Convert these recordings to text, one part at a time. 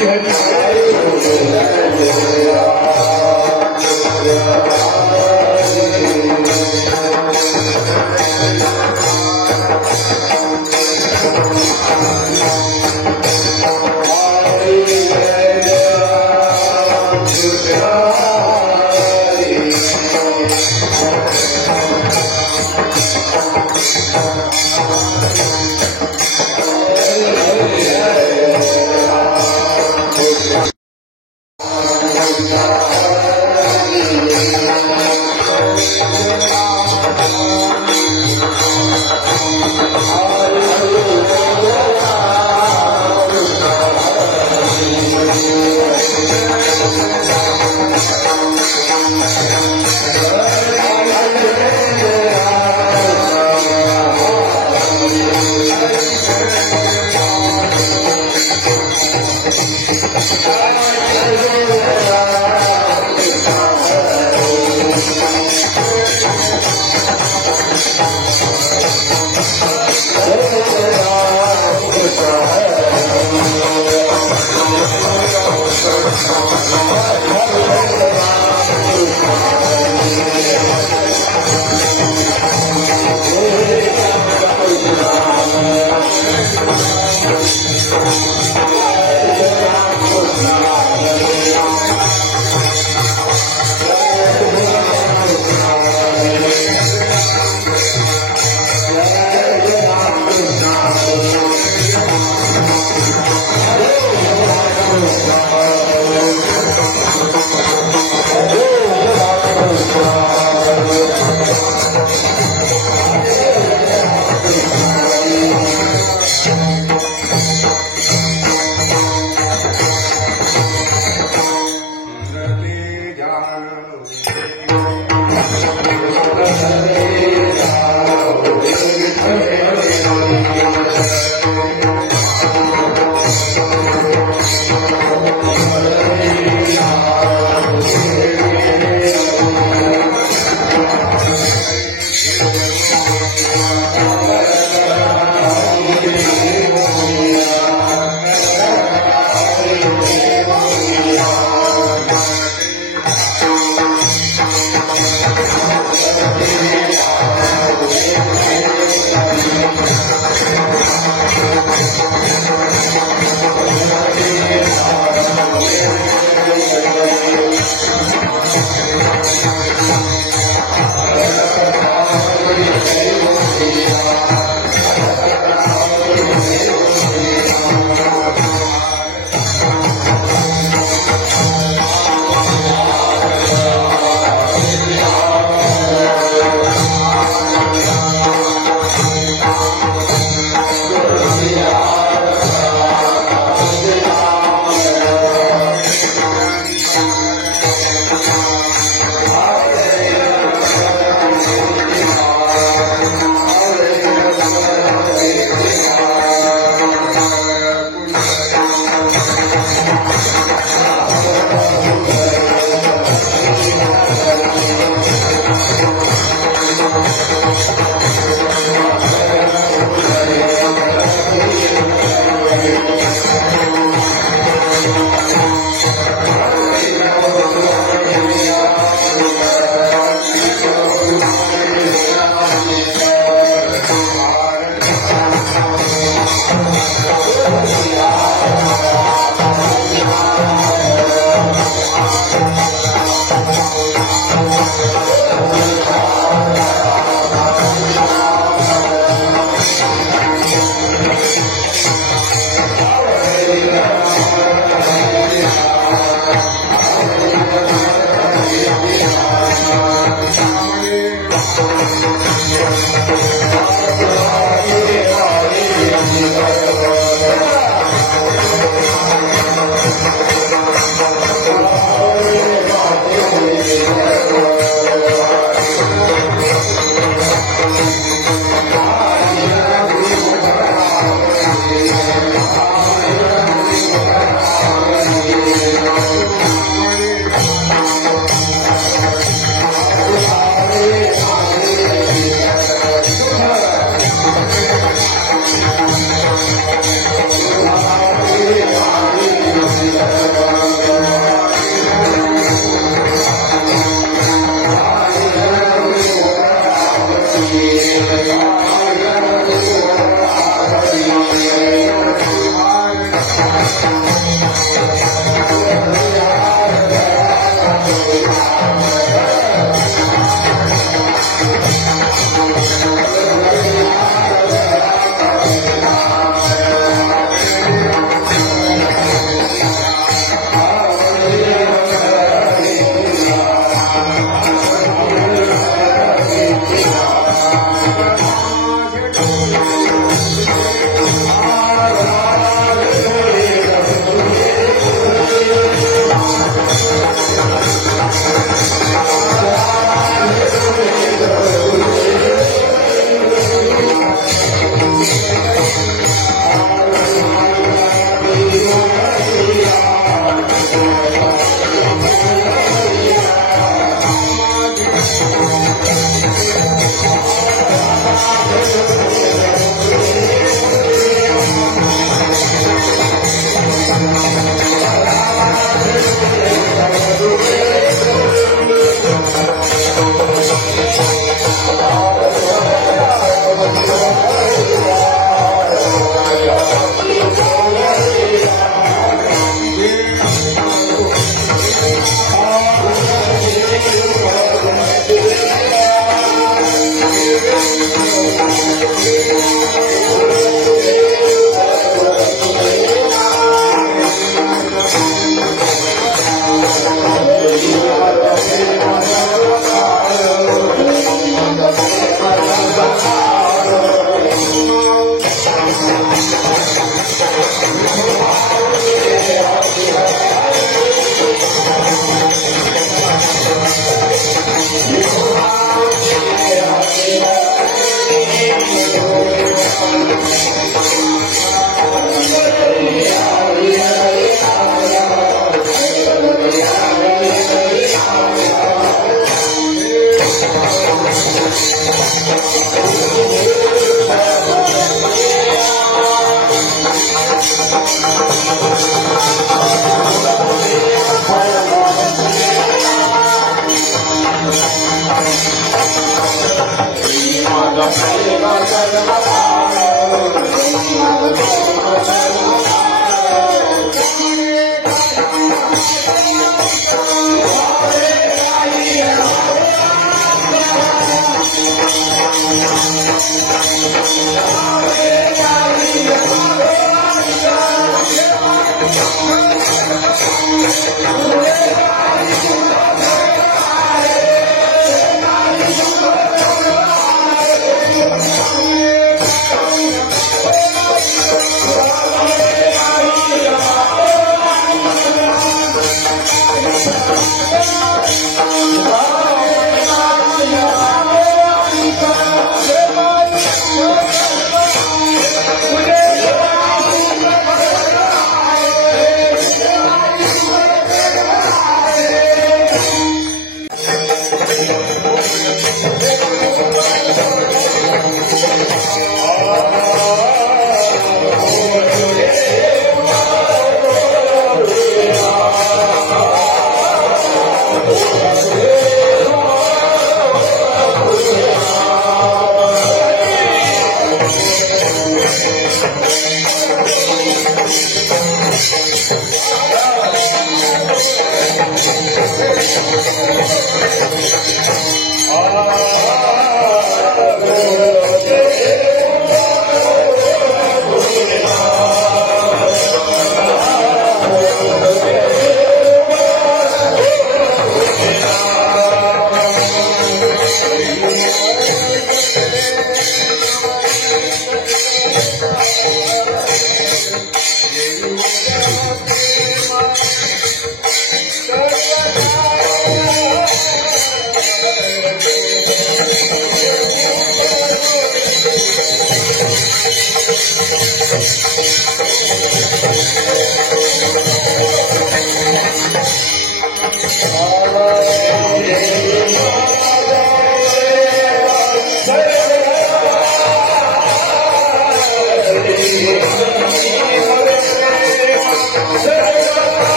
Yeah.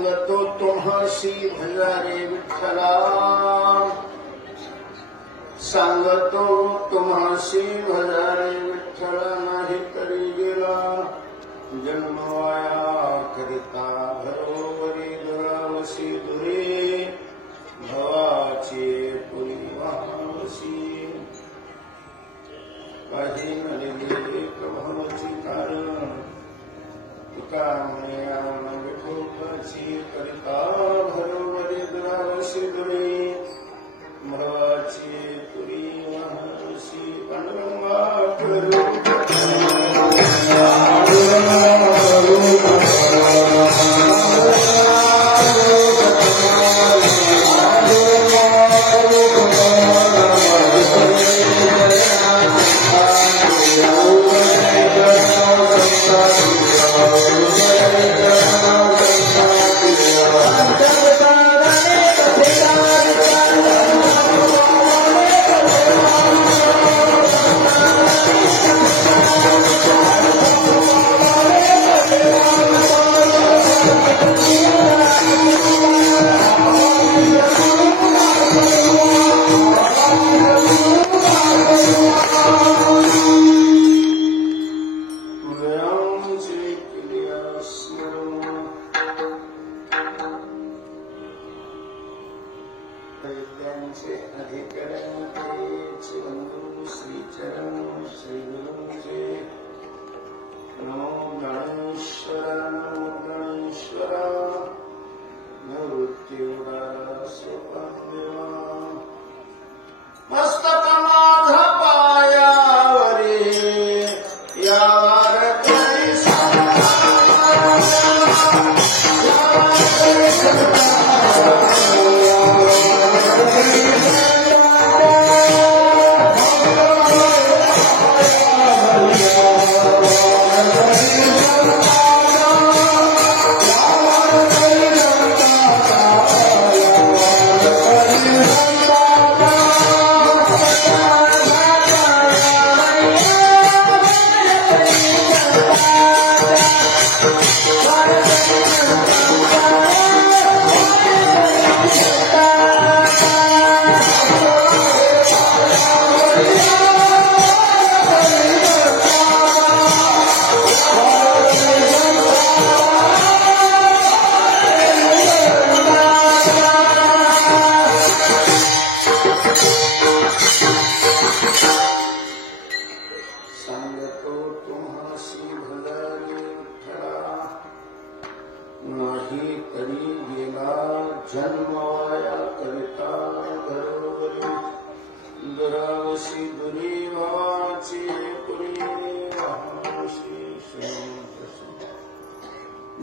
तो तुम्हासी भजारे विठ्ठला सांगतो तुम्हासी भजारे विठ्ठला नाही तरी गेला जन्म वाया करिता घरोवरी दुरावसी दुरे भवाचे पुरी वाहवसी काही नलिगे प्रभवाची कारण तुका म्हणे विठोबाची करिता घरोवरी दुरावसी दुरे भवाची पुरी वाहवसी पांडुरंगा करू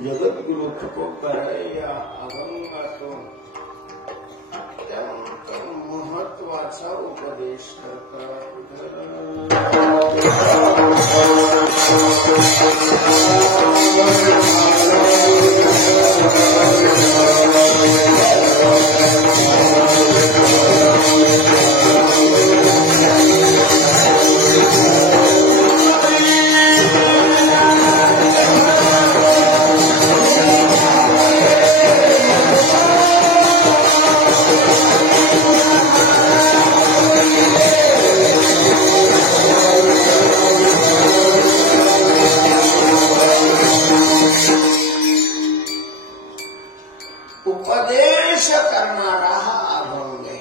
जगद्गुरु तुकोबराया अभंगातून अत्यंत महत्वाचा उपदेश करतात. उपदेश करणारा हा अभंग आहे.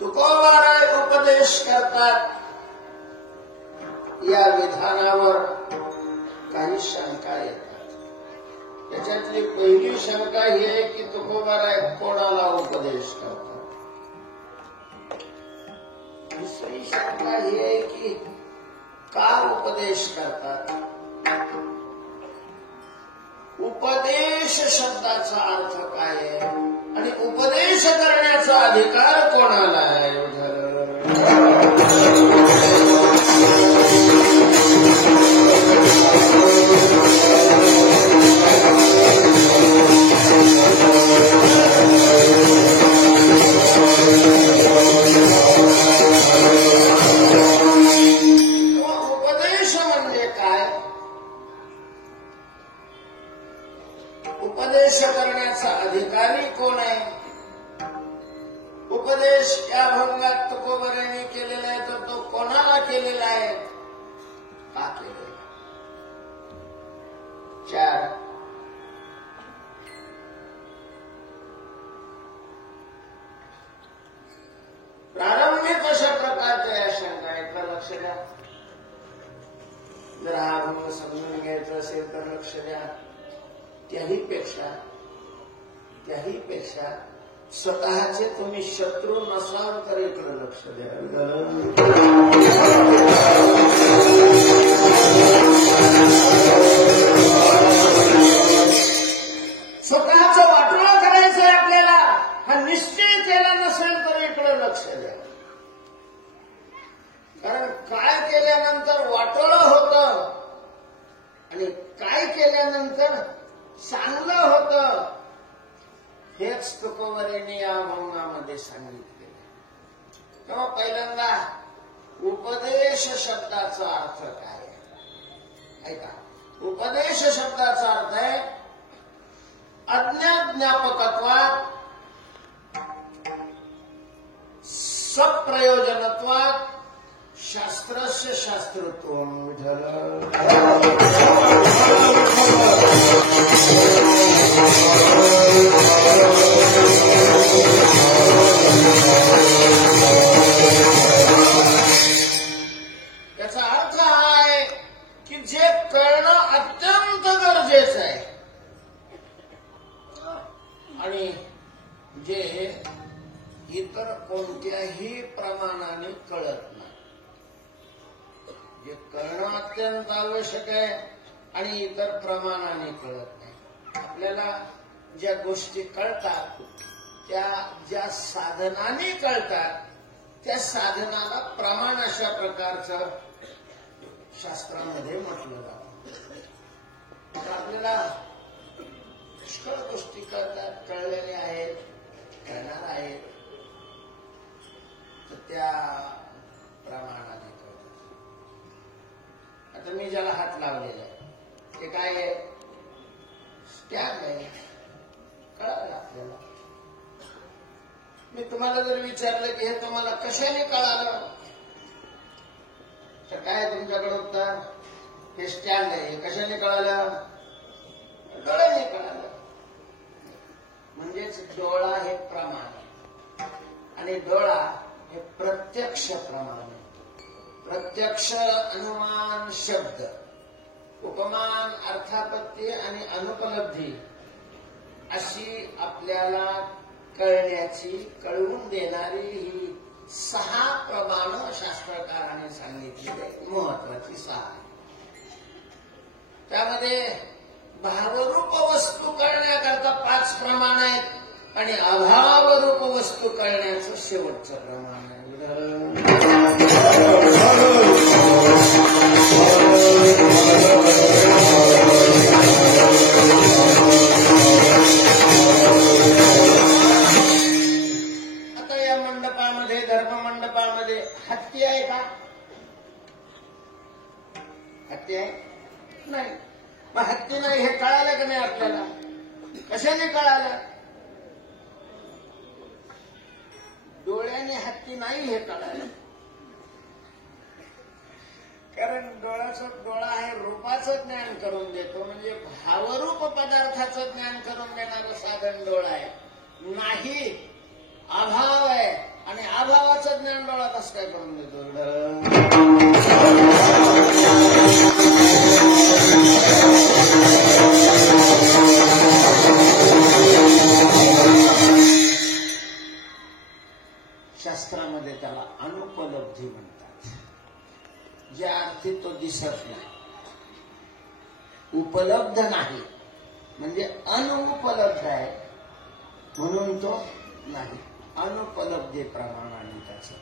तुकोबाराय उपदेश करतात. या विधानावर काही शंका येतात. त्याच्यातली पहिली शंका ही आहे की तुकोबाराय कोणाला उपदेश करतात. दुसरी शंका ही आहे की का उपदेश करतात. उपदेश शब्दाचा अर्थ काय आहे आणि उपदेश करण्याचा अधिकार कोणाला आहे. उपदेश म्हणजे काय. उपदेश करण्याचा अधिकारी कोण आहे? उपदेश या अभंगात तुकोबरांनी केलेला आहे, तर तो कोणाला केलेला आहे, का केलेला? 4 प्रारंभिक अशा प्रकारच्या या शंका आहेत का? लक्ष द्या. जर हा अभंग समजून घ्यायचा असेल तर लक्ष द्या. त्याही पेक्षा स्वतःचे तुम्ही शत्रू नसाल तर इकडे लक्ष द्या. स्वतःचं वाटोळं करायचंय आपल्याला, हा निश्चय केला नसेल तर इकडे लक्ष द्या. कारण काय केल्यानंतर वाटोळं होतं आणि काय केल्यानंतर चांगलं होतं, हेच तुकोबरांनी या अभंगामध्ये सांगितले. तेव्हा पहिल्यांदा उपदेश शब्दाचा अर्थ काय आहे? ऐका, उपदेश शब्दाचा अर्थ आहे अज्ञात ज्ञापकत्वात, सप्रयोजनत्वात, शास्त्रस्य शास्त्रत्वं विठ्ठल. याचा अर्थ आहे की जे कळणं अत्यंत गरजेचं आहे आणि जे इतर कोणत्याही प्रमाणाने कळत नाही. जे कळणं अत्यंत आवश्यक आहे आणि इतर प्रमाणाने कळत नाही. आपल्याला ज्या गोष्टी कळतात त्या ज्या साधनाने कळतात, त्या साधनाला प्रमाण अशा प्रकारचं शास्त्रामध्ये म्हटलं जातं. आपल्याला पुष्कळ गोष्टी कळतात, कळलेल्या आहेत, कळणार आहेत, तर त्या प्रमाणाने कळतात. आता मी ज्याला हात लावलेला आहे ते काय आहे? स्टॅम्प आहे. कळालं आपल्याला. मी तुम्हाला जर विचारलं की हे तुम्हाला कशाने कळालं, तर काय तुमच्याकडे उत्तर? हे स्टॅम्प आहे. कशाने कळालं? डोळ्याने कळालं. म्हणजेच डोळा हे प्रमाण आणि डोळा हे प्रत्यक्ष प्रमाण. प्रत्यक्ष अनुमान शब्द, उपमान, अर्थापत्ती आणि अनुपलब्धी अशी आपल्याला कळण्याची, कळवून देणारी ही 6 प्रमाणं शास्त्रकारांनी सांगितलेली, महत्वाची 6. त्यामध्ये भावरूप वस्तू कळण्याकरता 5 प्रमाण आहेत आणि अभावरूप वस्तू कळण्याचं शेवटचं प्रमाण आहे. आता या मंडपामध्ये, धर्ममंडपामध्ये हत्ती आहे का? हत्ती आहे? नाही. मग हत्ती नाही हे कळालं का नाही आपल्याला? कशाने कळालं? डोळ्याने हत्ती नाही हे कळालं. कारण डोळा आहे रूपाचं ज्ञान करून देतो, म्हणजे भावरूप पदार्थाचं ज्ञान करून देणारं साधन डोळा आहे. नाही अभाव आहे आणि अभावाचं ज्ञान डोळा कसं काय करून देतो? शास्त्रामध्ये त्याला अनुपलब्धी म्हणतात. ज्या अर्थी तो दिसत नाही, उपलब्ध नाही, म्हणजे अनुपलब्ध आहे म्हणून तो नाही. अनुपलब्धी प्रमाणाने त्याचं.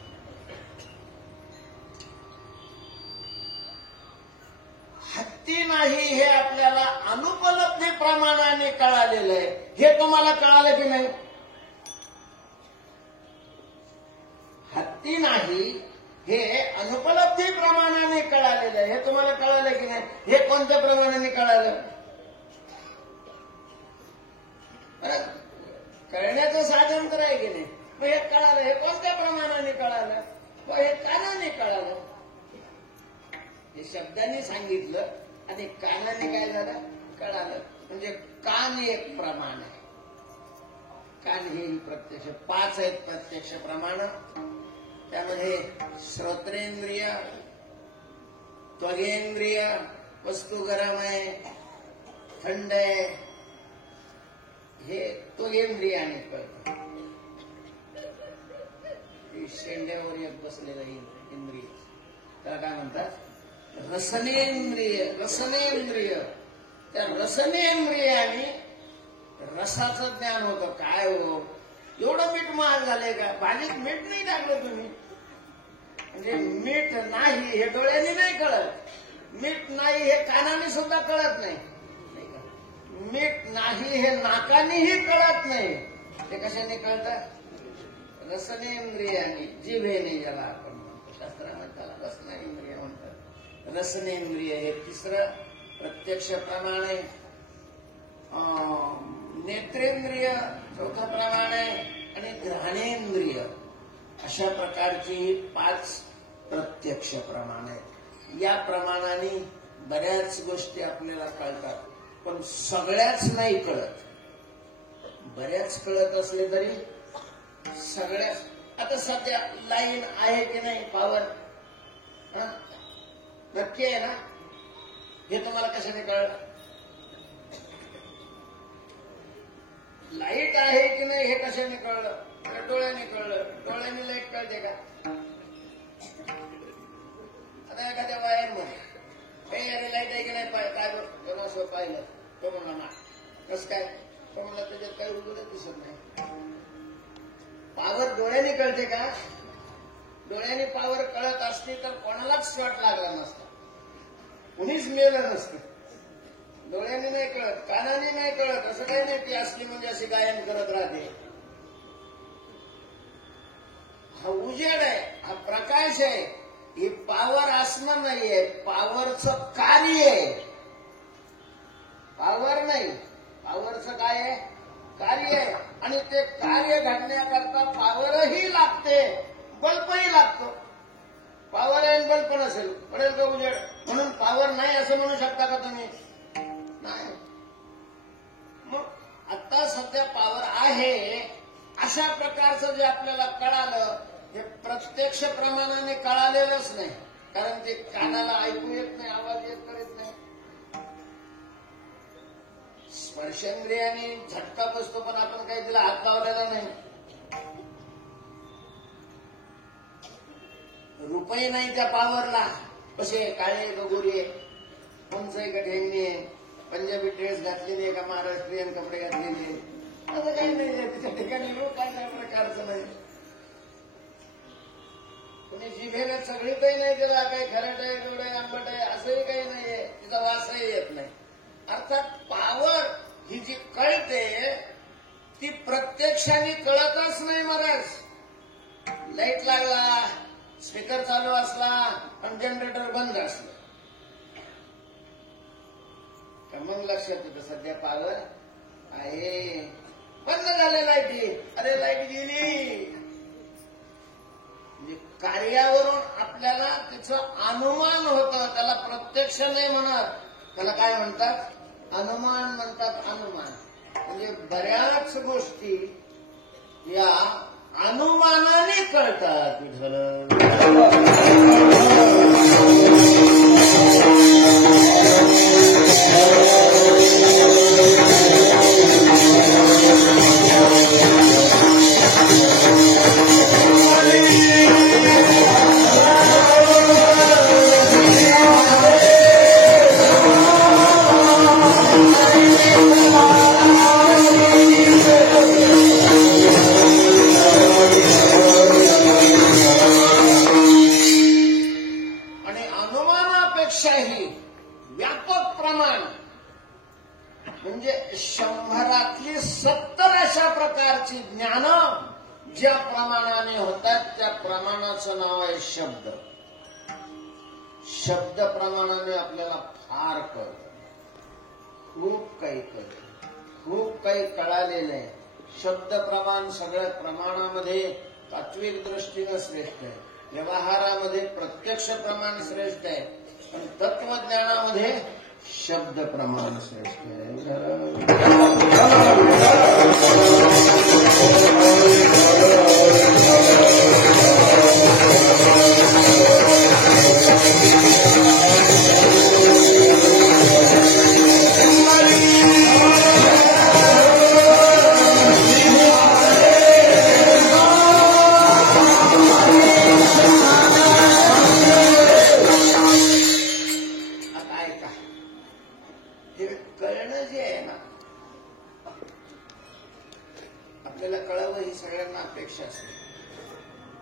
हत्ती नाही हे आपल्याला अनुपलब्धी प्रमाणाने कळालेलं आहे. हे तुम्हाला कळालं की नाही? हत्ती नाही हे अनुपलब्धी प्रमाणाने कळालेलं आहे. हे तुम्हाला कळालं की नाही? हे कोणत्या प्रमाणाने कळालं? कळण्याचं साधन तर आहे की नाही. मग हे कळालं, हे कोणत्या प्रमाणाने कळालं, मग हे कानाने कळालं. हे शब्दांनी सांगितलं आणि कानाने काय झालं, कळालं. म्हणजे कान एक प्रमाण आहे. कान हे प्रत्यक्ष 5 आहेत प्रत्यक्ष प्रमाण. त्यामध्ये श्रोत्रेंद्रिय, त्वगेंद्रिय, वस्तू गरम आहे, थंड आहे, हे त्वगेंद्रियाने कळतं. शेंड्यावर एक बसलेलं इंद्रिय त्याला काय म्हणतात, रसनेंद्रिय. रसनेंद्रिय, त्या रसनेंद्रियाने रसाचं ज्ञान होतं. काय हो, एवढं मीठ महाग झालंय का, भाजीत मीठ नाही टाकलं तुम्ही. म्हणजे मीठ नाही हे डोळ्याने नाही कळत, मीठ नाही हे कानाने सुद्धा कळत नाही, मीठ नाही हे नाकानेही कळत नाही. ते कशाने कळतं, रसनेंद्रियाने, जिभेने, ज्याला आपण म्हणतो शास्त्रामध्ये त्याला रसनेंद्रिय म्हणतात. रसनेंद्रिय हे तिसरं प्रत्यक्ष प्रमाण आहे. नेत्रेंद्रिय चौथं प्रमाण आहे आणि घ्राणेंद्रिय अशा प्रकारची 5 प्रत्यक्ष प्रमाण आहेत. या प्रमाणाने बऱ्याच गोष्टी आपल्याला कळतात, पण सगळ्याच नाही कळत. बऱ्याच कळत असले तरी सगळ्याच. आता सध्या लाईन आहे की नाही, पॉवर नक्की आहे ना, हे तुम्हाला कशाने कळलं. लाईट आहे की नाही हे कशाने कळलं, डोळ्याने कळलं. डोळ्याने लाईट कळते का. आता एखाद्या वायरमध्ये काही अरे लाईट आहे की नाही, काय कोणासं पाहिलं, तो म्हणला ना कसं काय, तो म्हणला त्याच्यात काही उजवलं दिसत नाही. पावर डोळ्याने कळते का. डोळ्याने पावर कळत असते तर कोणालाच शॉट लागला नसता, कुणीच मेलं नसतं. डोळ्याने नाही कळत, कानाने नाही कळत. असं काही नाही ती असली म्हणजे अशी गायन करत राहते. हा उजेड आहे, हा प्रकाश आहे. ही पावर असणं नाहीये, पॉवरचं कार्य आहे. पावर नाही, पॉवरचं काय आहे, कार्य आहे. आणि ते कार्य घडण्याकरता पॉवरही लागते, बल्बही लागतो. पॉवर आहे बल्ब पण असेल, पडेल का उजेड. म्हणून पॉवर नाही असं म्हणू शकता का तुम्ही, नाही. मग आता सध्या पॉवर आहे अशा प्रकारचं जे आपल्याला कळालं, हे प्रत्यक्ष प्रमाणाने कळालेलंच नाही. कारण ते कानाला ऐकू येत नाही, आवाज येत नाही. स्पर्शेंद्रियाने झटका बसतो, पण आपण काही तिला हात लावलेला नाही. रुपये नाही त्या पॉवरला. कसे काळे गोरे, उंच आहे का ढेंगणी आहे, पंजाबी ड्रेस घातलेली आहे का महाराष्ट्रीयन कपडे घातलेले आहे, असं काही नाही. तिच्या ठिकाणी लोक काय प्रकारचं नाही. कुणी जिभेला सगळीतही नाही, तिला काही खरट आहे, गोड आहे, आंबट आहे असंही काही नाहीये, तिचा वासही येत नाही. अर्थात पॉवर ही जी कळते ती प्रत्यक्षाने कळतच नाही. महाराज लाईट लागला, स्पीकर चालू असला आणि जनरेटर बंद असलं तर मग लक्षात येतं सध्या पॉवर आहे. बंद झाले लाईटी, अरे लाईट गेली. म्हणजे कार्यावरून आपल्याला त्याचं अनुमान होतं, त्याला प्रत्यक्ष नाही म्हणत, त्याला काय म्हणतात, अनुमान म्हणतात. अनुमान म्हणजे बऱ्याच गोष्टी या अनुमानाने कळतात. विठ्ठल व्यापक प्रमाण म्हणजे 100रातली 70 अशा प्रकारची ज्ञान ज्या प्रमाणाने होतात त्या प्रमाणाचं नाव आहे शब्द. शब्द प्रमाणाने आपल्याला फार कळतं, खूप काही कळतं. खूप काही कळालेलं आहे. शब्द प्रमाण सगळ्या प्रमाणामध्ये तात्विक दृष्टीनं श्रेष्ठ आहे, व्यवहारामध्ये प्रत्यक्ष प्रमाण श्रेष्ठ आहे, पण तत्वज्ञानामध्ये शब्द प्रमाण श्रेष्ठ आहे.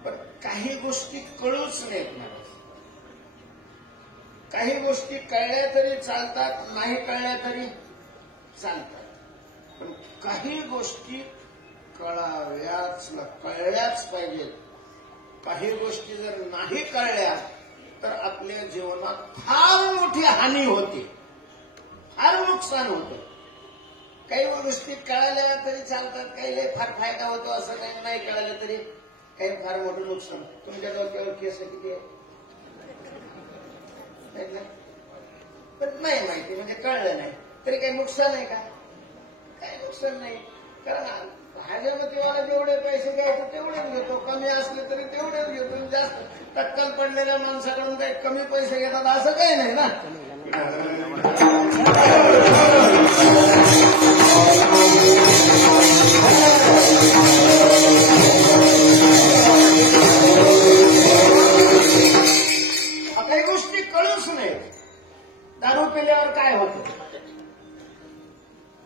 पण काही गोष्टी कळूच नाहीत मला. काही गोष्टी कळल्या तरी चालतात, नाही कळल्या तरी चालतात, पण काही गोष्टी कळल्याच पाहिजेत. काही गोष्टी जर नाही कळल्या तर आपल्या जीवनात फार मोठी हानी होते, फार नुकसान होतं. काही गोष्टी कळाल्या तरी चालतात, काही फार फायदा होतो असं काही, नाही कळालं तरी काही फार मोठं नुकसान. तुमच्या डोक्यावर केस किती आहे पण नाही माहिती, म्हणजे कळलं नाही तरी काही नुकसान आहे का? काही नुकसान नाही. कारण हायवेमतीवाला जेवढे पैसे घ्यायचे तेवढेच घेतो, कमी असले तरी तेवढेच घेतो. जास्त टक्कल पडलेल्या माणसाकडून काही कमी पैसे घेतात असं काही नाही ना. काही गोष्टी कळूच नाही. दारू पिल्यावर काय होतं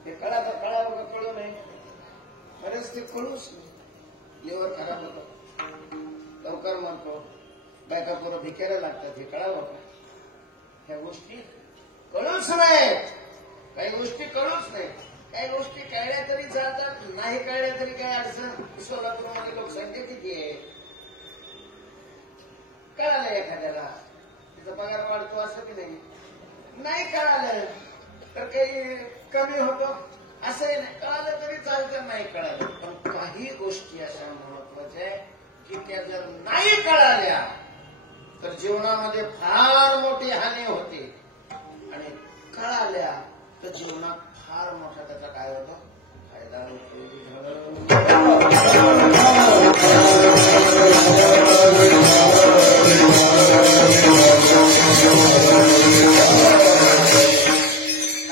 हे कळावं का कळू नाही, बरेच ते कळूच नाही. लिव्हर खराब होतं, लवकर मरतो, बायका पोरं भिकायला लागतात, हे कळावं का? ह्या गोष्टी कळूच नाहीत. काही गोष्टी कळूच नाही. काही गोष्टी कळल्या तरी चालतात, नाही कळल्या तरी काय अडचण. सोलापूरमध्ये लोकसंख्या किती आहे? कळालं एखाद्याला तिचा पगार वाढतो असं की नाही. नाही कळालं तर काही कमी होतो असंही नाही. कळालं तरी चालतं, नाही कळालं. पण काही गोष्टी अशा महत्वाच्या आहे की त्या जर नाही कळाल्या तर जीवनामध्ये फार मोठी हानी होते, आणि कळाल्या तर जीवनात फार मोठा त्याचा काय होतो, फायदा होतो.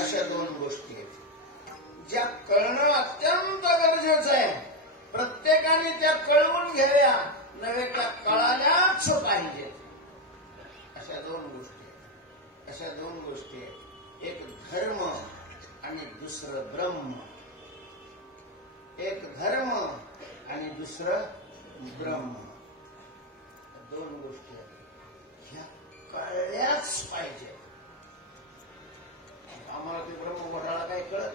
अशा दोन गोष्टी आहेत ज्या कळणं अत्यंत गरजेचं आहे. प्रत्येकाने त्या कळवून घ्याव्या, नव्हे त्या कळाल्याच पाहिजेत. अशा दोन गोष्टी आहेत. एक धर्म आणि दुसरं ब्रह्म. एक धर्म आणि दुसरं ब्रह्म. दोन गोष्टी आहेत ह्या कळल्याच पाहिजे. आम्हाला ते ब्रह्म घोटाळा काही कळत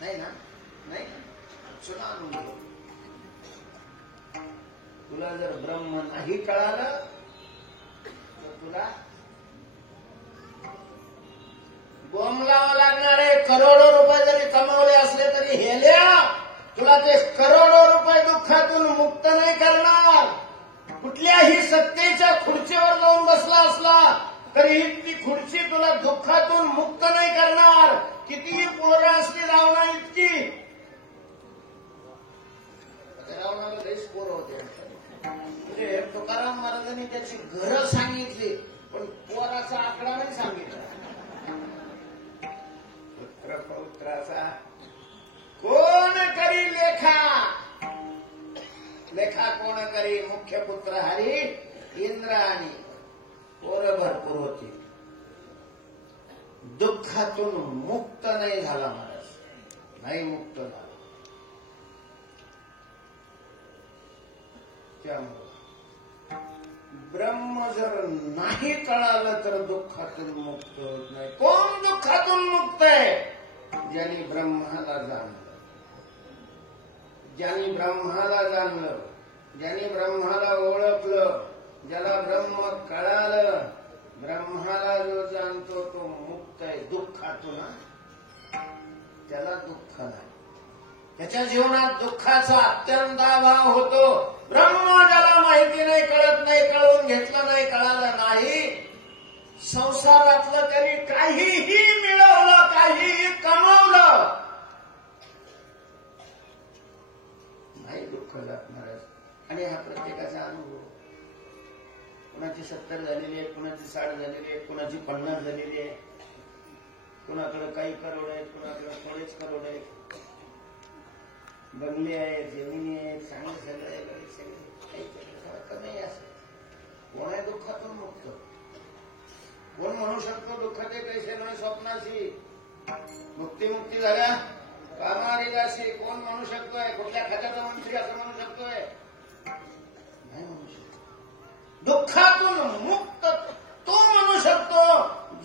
नाही ना. नाही तुला अनुभव. तुला जर ब्रह्म नाही कळालं तर तुला बोंब लावा लागणार आहे. करोडो रुपये जरी कमावले असले तरी हेल्या तुला ते करोडो रुपये दुःखातून मुक्त नाही करणार. कुठल्याही सत्तेच्या खुर्चीवर जाऊन बसला असला तरी ती खुर्ची तुला दुःखातून मुक्त नाही करणार. कितीही पोरं असली रावणा इतकी, रावणाला लईच पोरं होते. म्हणजे तुकाराम महाराजांनी त्याची घरं सांगितली पण पोराचा आकडा नाही सांगितला. पुत्र पौत्राचा कोण करी लेखा कोण करी. मुख्य पुत्र हरी, इंद्र आणि पोरं भरपूर होती. दुःखातून मुक्त नाही झाला महाराज, नाही मुक्त झाला. त्यामुळे ब्रह्म जर नाही कळालं तर दुःखातून मुक्त होत नाही. कोण दुःखातून मुक्त आहे? ज्यांनी ब्रह्माला जाणलं, ज्यांनी ब्रह्माला जाणलं, ज्यांनी ब्रह्माला ओळखलं, ज्याला ब्रह्म कळालं. ब्रह्माला जो जाणतो तो मुक्त आहे दुःखातून. त्याला दुःख नाही. त्याच्या जीवनात दुःखाचा अत्यंत अभाव होतो. ब्रह्म ज्याला माहिती नाही, कळत नाही, कळवून घेतलं नाही, कळालं नाही, संसारातलं तरी काहीही मिळवलं, काहीही कमावलं, नाही दुःख लागणार. आणि हा प्रत्येकाचा अनुभव. कुणाची 70 झालेली आहे, कुणाची 60 झालेली आहे, कुणाची 50 झालेली आहे, कुणाकडे काही करोड आहेत, कुणाकडे थोडेच करोड आहेत, बंगले आहेत, जमिनी आहेत, चांगलं सगळं आहे, सगळं कमी असेल. कोण आहे दुःखातून मुक्त? कोण म्हणू शकतो दुःखाचे कैसे नाही स्वप्नाशी मुक्ती झाल्या कामारीलाशी? कोण म्हणू शकतोय? कुठल्या खात्याचा मंत्री असं म्हणू शकतोय? नाही म्हणू शकतो. दुःखातून मुक्त तो म्हणू शकतो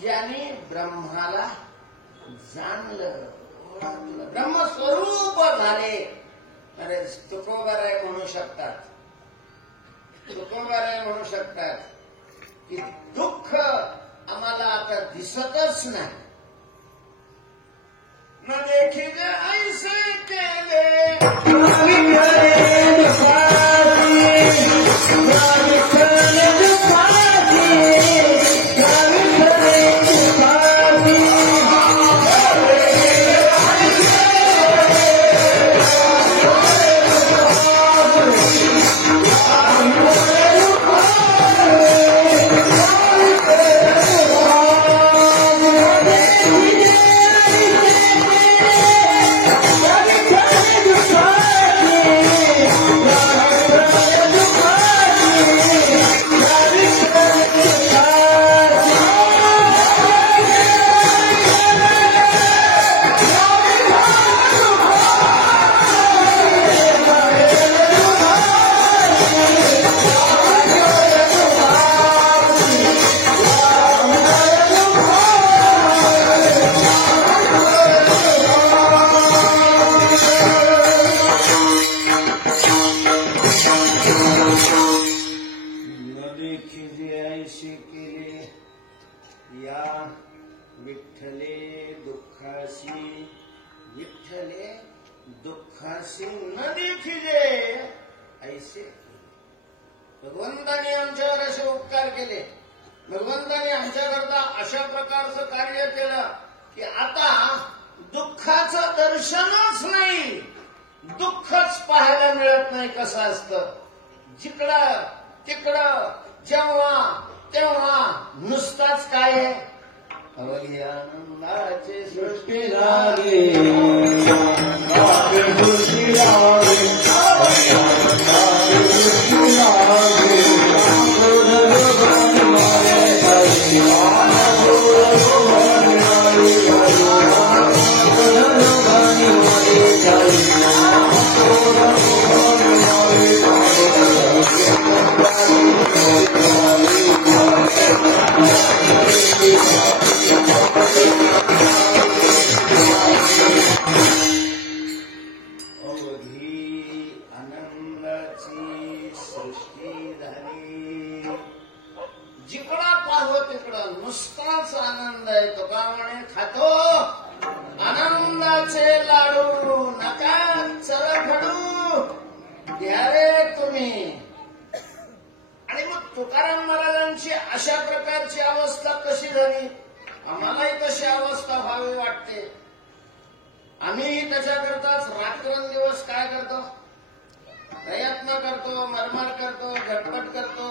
ज्याने ब्रह्माला जाणलं, ओळखलं, ब्रह्मस्वरूप झाले. अरे तुकोबाराय म्हणू शकतात, तुकोबाराय म्हणू शकतात की दुःख आम्हाला आता दिसतच नाही. न देखील ऐसे केले दुःखाशी न देखिले ऐसे. भगवंताने आमच्यावर असे उपकार केले, भगवंताने आमच्याकरता अशा प्रकारचं कार्य केलं की आता दुःखाचं दर्शनच नाही, दुःखच पाहायला मिळत नाही. कसं असतं, जिकडं तिकडं जेव्हा तेव्हा नुसताच काय आहे, अवघी आनंदाची सृष्टी झाली, सृष्टी झाली, सृष्टी झाली. जिकडा पाहो तिकडं नुसताच आनंद आहे. तुकारामाने खातो आनंदाचे लाडू, नका चरखडू घ्या रे तुम्ही. आणि मग तुकाराम महाराजांची अशा प्रकारची अवस्था कशी झाली? आम्हालाही तशी अवस्था व्हावी वाटते. आम्ही त्याच्याकरताच रात्रंदिवस काय करतो, प्रयत्न करतो, मरमर करतो, झटपट करतो.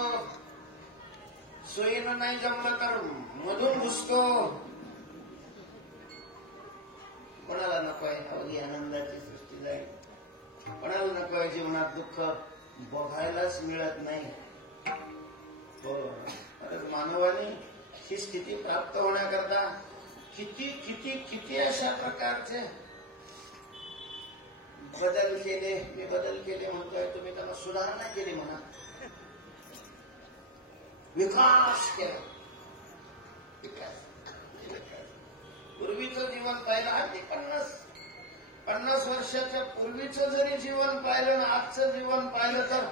सोयीनं नाही जमलं तर मधून घुसतो. कोणाला नको आहे अवघी आनंदाची सृष्टी जाईल, कोणाला नको आहे जीवनात दुःख बघायलाच मिळत नाही. हो, अरे मानवाने ही स्थिती प्राप्त होण्याकरता किती किती किती अशा प्रकारचे बदल केले. मी बदल केले म्हणतोय, तुम्ही त्यांना सुधारणा केली म्हणा, विकास केला. विकास पूर्वीचं जीवन पाहिलं, अगदी 50 वर्षाच्या पूर्वीचं जरी जीवन पाहिलं ना आजचं जीवन पाहिलं तर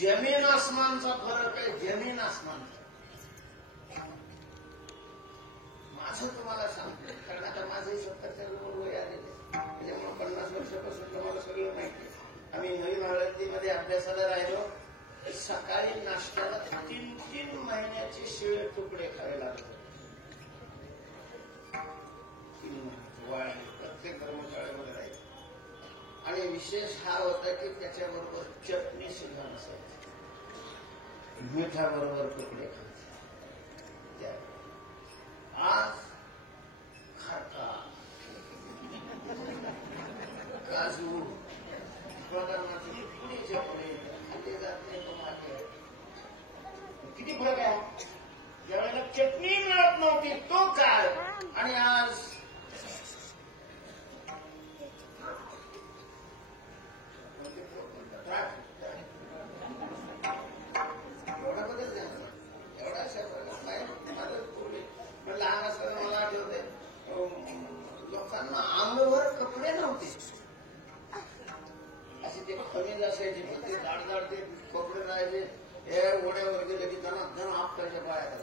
जमीन आसमानचा फरक आहे. जमीन आसमानचा. माझं तुम्हाला सांगतो, कारण आता माझंही 70च्या वय आलेले. अभ्यासाला राहिलो, सकाळी नाश्त्याला 3-3 महिन्याचे शिळे तुकडे खावे लागत होते. 3 महिन्याचे वाळे प्रत्येक कर्मचाऱ्यामध्ये राहायचे. आणि विशेष हा होता की त्याच्याबरोबर चटणी सुद्धा नसायची, मिठाबरोबर तुकडे खायचे. आज खाता काजू बदामाचे पुढेच्या पुढे खाल्ले जात नाही. तो मागे किती फरक आहे. ज्यावेळेला चटणी मिळत नव्हती तो काळ, आणि आज एवढा बदल झाला. एवढा अशा माझं पूर्वी लहान असताना मला आठवते, लोकांना अंगभर कपडे नव्हते. असे ते खमीज असायचे, पण ते जाड जाड ते कपडे राहायचे. हे ओढ्यावर गेले की जण आपल्याच्या पायाला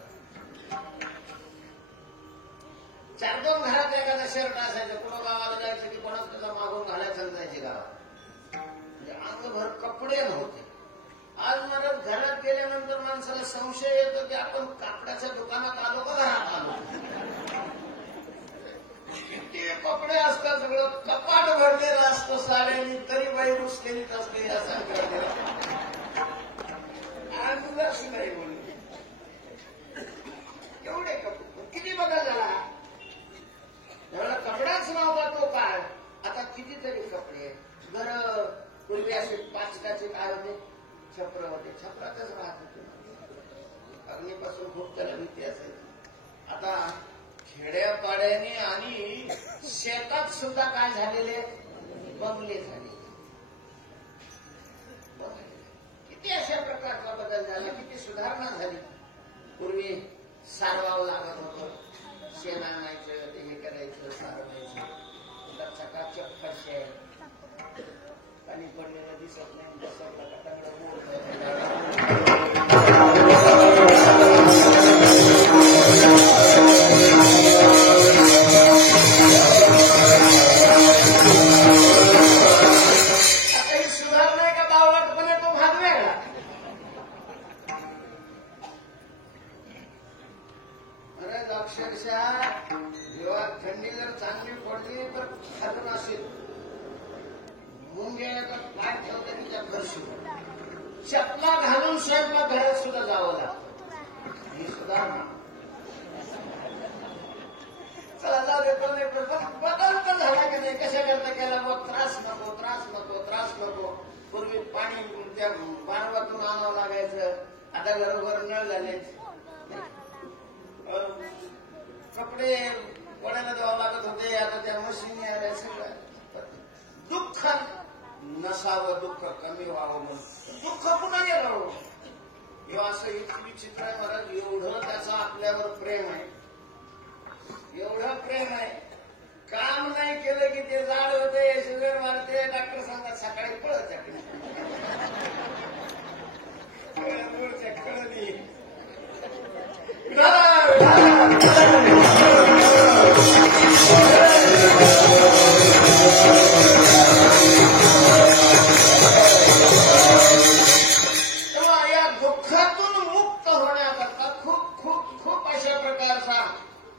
4-2 घरात एखादा शर्ट असायचं. कुठं गावाला जायचं की कोणाच त्याचा मागून घालायचं जायचे गावात. म्हणजे अंगभर कपडे नव्हते. आज मला घरात गेल्यानंतर माणसाला संशय येतो की आपण कापडाच्या दुकानात आलो का घरात आलो. किती कपडे असतात, सगळं कपाट भरलेलं असतं साड्यांनी, तरी बाई रुसलेलीच असते. या सांगतात आज लक्ष नाही बोलले. एवढे कपडे किती बदल झाला. एवढा कपडाच नव्हता तो काळ, आता कितीतरी कपडे. घर पूर्वी असे पाचकाचे काय होते, छप्र होते, छपरातच राहत होते. अग्नीपासून खूप त्याला भीती असायची. आता खेड्यापाड्याने आणि शेतात सुद्धा काय झालेले, बंगले झाले. किती अशा प्रकारचा बदल झाला, किती सुधारणा झाली. पूर्वी सारवावं लागत होतं, शेण आणायचं, ते हे करायचं, सारवायचं. चकाचक फरशी आहे, पाणी पडलेलं दिसत नाही, बसवलं का तंगड आता ही सुधारणा आहे का बावळटपणे तो भाग वेगळा. अक्षरशः जेव्हा थंडी जर चांगली पडली तर खाजून असेल, मुंग्या पाय ठेवते तिच्या फरशी, चपला घालून स्वयंपाक घरात सुद्धा जावं लागतं. ही सुधारणा. चला जाऊ देतो नाही, बदल तर झाला की नाही. कशा करता केला, मग त्रास नको, त्रास नको, त्रास नको. पूर्वी पाणी त्या बारवातून आणावं लागायचं, आता घरोघर नळ झाले. कपडे वड्याला द्यावं लागत होते, आता त्या मशीनी आल्या. सगळं दुःख नसावं, दुःख कमी व्हावं म्हणून दुःख पुन्हा गेलं. किंवा असं इतकी विचित्र आहे महाराज. एवढं त्याचं आपल्यावर प्रेम आहे, एवढं प्रेम आहे. काम नाही केलं की ते जाड होते, शुगर मारते, डॉक्टर सांगतात सकाळी पळत कळली. तेव्हा या दुःखातून मुक्त होण्याकरता खूप खूप खूप अशा प्रकारचा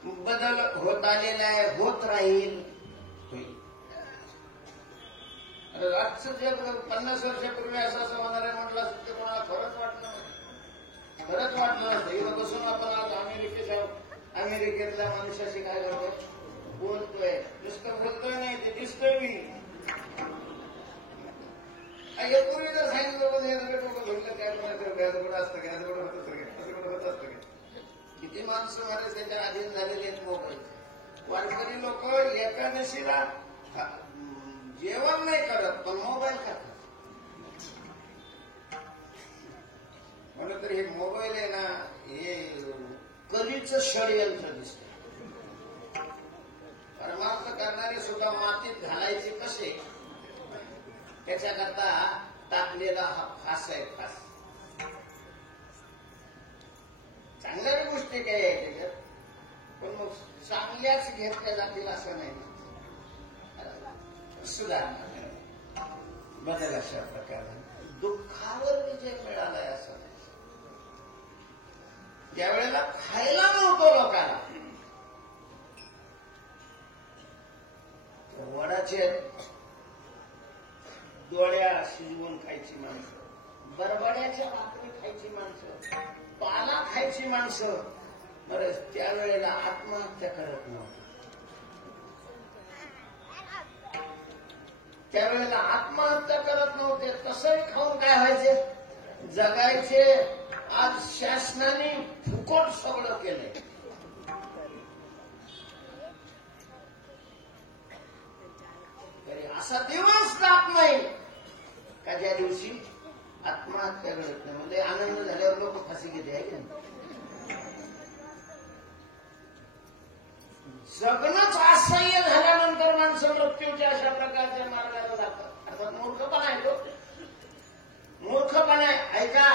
बदल होत आलेला आहे, होत राहील. आजचं जग 50 वर्षापूर्वी असं होणार आहे म्हटलं असतं ते कोणाला खरंच वाटलं नाही, खरंच वाटलं नसतं. इथं बसून आपण आज अमेरिकेतल्या माणसाशी काय करतोय, बोलतोय. नुसतं बोलतोय नाही, ते दिसतोय मी. पूर्वी जर सांगितलं डोकं घेतलं काय गॅस कुठं असतं, गॅस कुठं होत असतं, असं कुठं होत असतं. किती माणसं महाराज त्याच्या अधीन झालेले आहेत मोबाईल. वारकरी लोक एकादशीला जेवण नाही करत, पण मोबाईल खातात. म्हणून तर हे मोबाईल आहे ना, हे कलीचं षडयंत्र दिसतं. परमार्थ करणारे सुद्धा मातीत घालायचे कसे, त्याच्याकरता टाकलेला हा फास आहे. फास चांगल्या गोष्टी काय आहे त्याच्यात, पण मग चांगल्याच घेतल्या जातील असं नाही. सुधारणा बदल अशा प्रकारे दुःखावर विजय मिळालाय असं नाही. ज्या वेळेला खायला नव्हतो लोकांना, वडाचे डोळ्या शिजवून खायची माणसं, बरबड्याच्या भाकरी खायची माणसं, पाला खायची माणसं, बरं त्यावेळेला आत्महत्या करत नव्हती. त्यावेळेला आत्महत्या करत नव्हते. तसंही खाऊन काय व्हायचे, जगायचे. आज शासनाने फुकट सगळं केलंय. तरी असा दिवस जात नाही का ज्या दिवशी आत्महत्या घडत नाही. म्हणजे आनंद झाल्यावर लोक फाशी घेते आहे की नाही. जगणंच असह्य झाल्यानंतर माणसं मृत्यूच्या अशा प्रकारच्या मार्गाला जातात. अर्थात मूर्खपणा आहे तो, मूर्खपणा आहे. ऐका,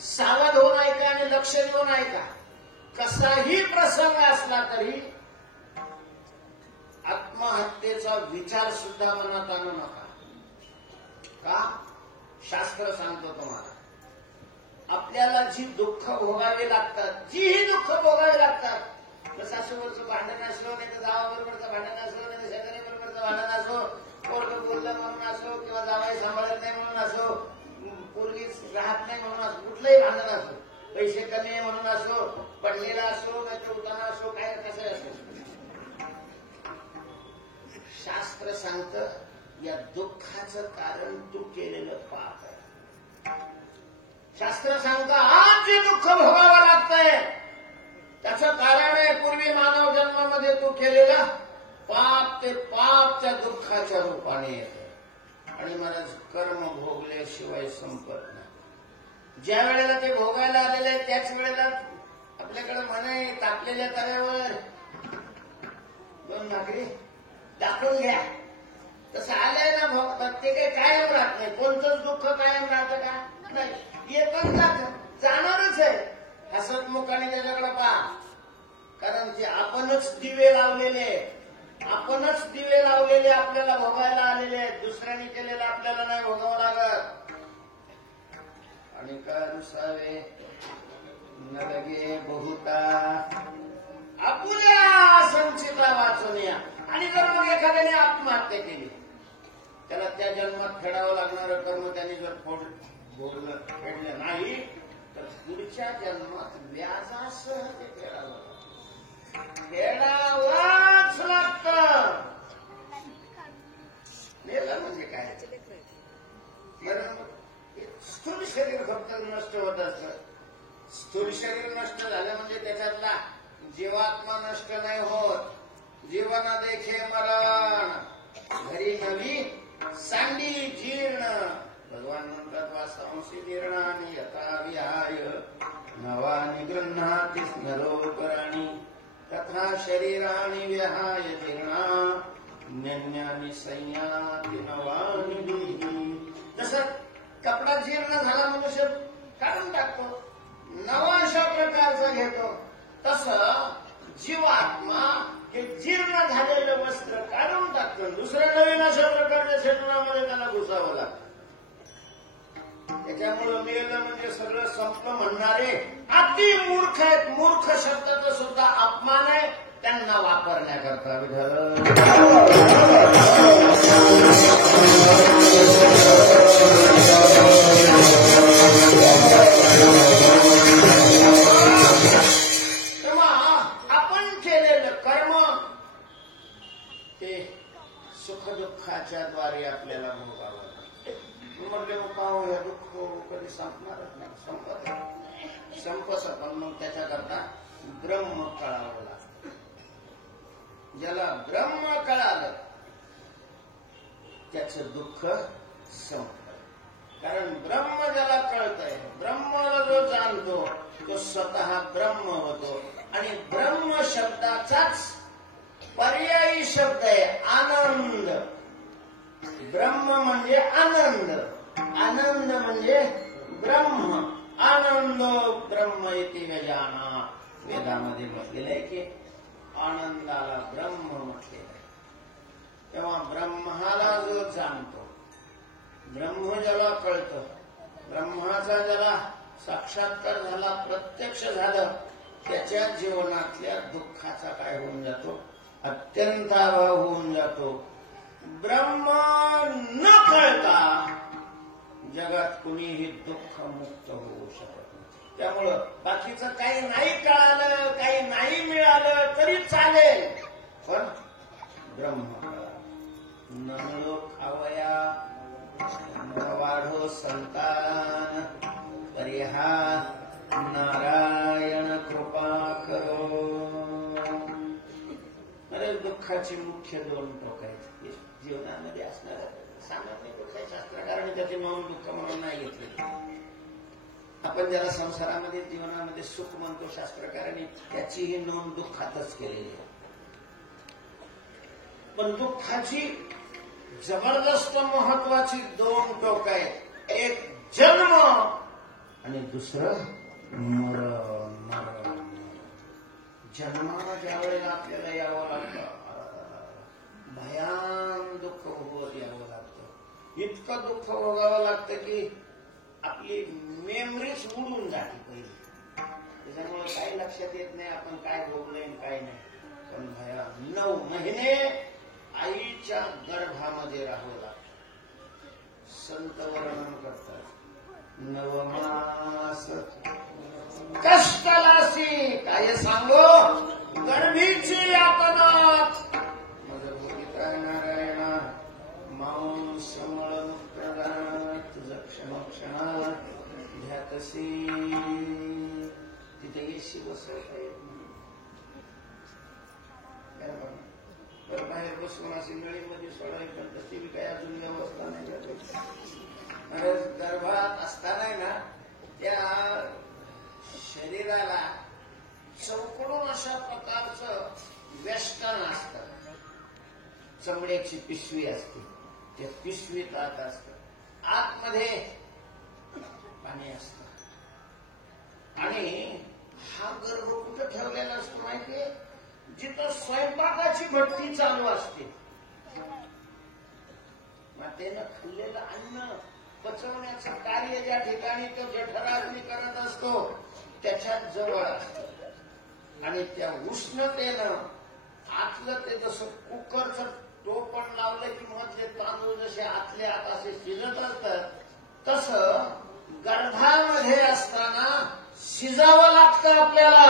सावध होऊन ऐका आणि लक्ष देऊन ऐका. कसाही प्रसंग असला तरी आत्महत्येचा विचार सुद्धा मनात आणू नका. का? शास्त्र सांगतो तुम्हाला, आपल्याला जी दुःख भोगावी लागतात, जीही दुःख भोगावी लागतात, सासूबरोबरचं भांडण असो, नाही तर जावाबरोबरचं भांडण असो, नाही तर शेजारी बरोबरचं भांडण असो, पोरगं बोललं म्हणून असो, किंवा जावाई सांभाळत नाही म्हणून असो, पोरगी राहत नाही म्हणून असो, कुठलंही भांडण असो, पैसे कमी आहे म्हणून असो, पडलेला असो, नाही तर उताना असो, काय कसं असो, शास्त्र सांगतं या दुःखाचं कारण तू केलेलं पाप आहे. शास्त्र सांगतं आज जे दुःख भोगावं लागतंय त्याचं कारण आहे पूर्वी मानव जन्मामध्ये तू केलेला पाप. ते पाप त्या दुःखाच्या रूपाने येते आणि मला कर्म भोगल्याशिवाय संपत नाही. ज्या वेळेला ते भोगायला आलेले आहे त्याच वेळेला आपल्याकडे म्हणे तापलेल्या तव्यावर दोन भाकरी दाखवून घ्या. तसं आलंय ना भोगतात ते काही कायम राहत नाही. कोणतंच दुःख कायम राहतं का? नाही, येतच जातं, जाणारच आहे. हसतमुखाने त्याच्याकडे पहा, कारण ते आपणच दिवे लावलेले, आपणच दिवे लावलेले आपल्याला भोगायला आलेले आहेत. दुसऱ्याने केलेलं आपल्याला नाही भोगावं लागत. आणि का रुसावे न लगे बहुता आपुल्या संचिता वाचून या. आणि जर मग एखाद्याने आत्महत्या केली, त्याला त्या जन्मात फेडावं लागणारं कर्म त्याने जर फेडलं नाही तर पुढच्या जन्मात व्याजासह ते फेडावं लागतं. मेलं म्हणजे काय? स्थूल शरीर फक्त नष्ट होत असतं. स्थूल शरीर नष्ट झालं म्हणजे त्याच्यातला जीवात्मा नष्ट नाही होत. जीवन देखे मरण, घरी नवी सांडी जीर्ण. भगवान म्हणतात वासांशी जीर्णानी यथा विहाय नवानी गृह्णाती नरोपराणी तथा शरीराणी विहाय जीर्णा न्यन्यानी संयाती नवानी. जसं कपडा जीर्ण झाला मनुष्य काढून टाकतो, नवा अशा प्रकारचा घेतो, तसं जीवात्मा हे जीर्ण झालेलं वस्त्र काढून टाकतो, दुसऱ्या नवीन अशा प्रकारच्या क्षेत्रामध्ये त्याला घुसावं लागतं. त्याच्यामुळं मेलं म्हणजे सगळं संपलं म्हणणारे अति मूर्ख आहेत. मूर्ख शब्दाचा सुद्धा अपमान आहे त्यांना वापरण्याकरता. तेव्हा आपण केलेलं कर्म ते सुखदुःखाच्या द्वारे आपल्याला भोगावं लागतं. म्हणजे पाहू या दुःख कधी संपणारच नाही, संपत पण मग त्याच्याकरता ब्रह्म कळावं लागतं. ज्याला ब्रह्म कळालं त्याचं दुःख संपत. कारण ब्रह्म ज्याला कळतंय, ब्रह्माला जो जाणतो तो स्वतः ब्रह्म होतो. आणि ब्रह्म शब्दाचाच पर्यायी शब्द आहे आनंद. ब्रह्म म्हणजे आनंद, आनंद म्हणजे ब्रह्म. आनंद ब्रह्म इति व्यजाना. वेदामध्ये म्हटलेलं आहे की आनंदाला ब्रह्म म्हटलेलं आहे. तेव्हा ब्रह्माला जो जाणतो, ब्रह्म ज्याला कळतं, ब्रह्माचा ज्याला साक्षात्कार झाला, प्रत्यक्ष झालं, त्याच्या जीवनातल्या दुःखाचा काय होऊन जातो, अत्यंत अभाव होऊन जातो. ब्रह्म न कळता जगात कुणीही दुःख मुक्त होऊ शकत नाही. त्यामुळं बाकीचं काही नाही कळालं, काही नाही मिळालं तरी चालेल, पण ब्रह्म कळा. न मिळो खावया न वाढो संतान, परिहा नारायण कृपा करो. अरे दुःखाची मुख्य दोन टोक आहेत जीवनामध्ये असणार. सामान्य दुःख शास्त्रकारांनी त्याचे नोंद दुःख म्हणून नाही घेतले. आपण ज्याला संसारामध्ये जीवनामध्ये सुख म्हणतो, शास्त्रकारांनी त्याचीही नोंद दुःखातच केलेली आहे. पण दुःखाची जबरदस्त महत्वाची दोन टोक आहेत. एक जन्म आणि दुसरं मरण. जन्माला ज्या वेळेला आपल्याला यावं लागतं, भयान दुःख भोगवत यावं लागतं. इतकं दुःख भोगावं लागतं की आपली मेमरीच उडून जाते पहिली. त्याच्यामुळे काही लक्षात येत नाही आपण काय भोगलंय काय नाही. पण भयान 9 महिने आईच्या गर्भामध्ये राहावं लागतं. संत वर्णन करतात, 9 मास कष्टलासी काय सांगो गर्भीची यातना. नारायणा मांसमळ मुक्तदान तुझं क्षणोक्षणात ध्यातसी. तिथे येशी बसवता येत नाही, बाहेर बसून अशी नळीमध्ये सोडायची, पण तशी बी काही अजून व्यवस्था नाही. गर्भात असताना ना त्या शरीराला चौकडून अशा प्रकारचं वेष्टन असतं, चमड्याची पिशवी असते, त्या पिशवीत आत असतं, आतमध्ये पाणी असतं. आणि हा गर्भ कुठं ठेवलेला असतो माहितीये? जिथं स्वयंपाकाची भट्टी चालू असते. मातेनं खाल्लेलं अन्न पचवण्याचं कार्य ज्या ठिकाणी तो जठराग्नी करत असतो त्याच्यात जवळ असतं. आणि त्या उष्णतेनं आतलं ते जसं कुकरचं टोपण लावलं की मधले तांदूळ जसे आतले आत असे शिजत असतात, तसं गर्भामध्ये असताना शिजावं लागतं आपल्याला.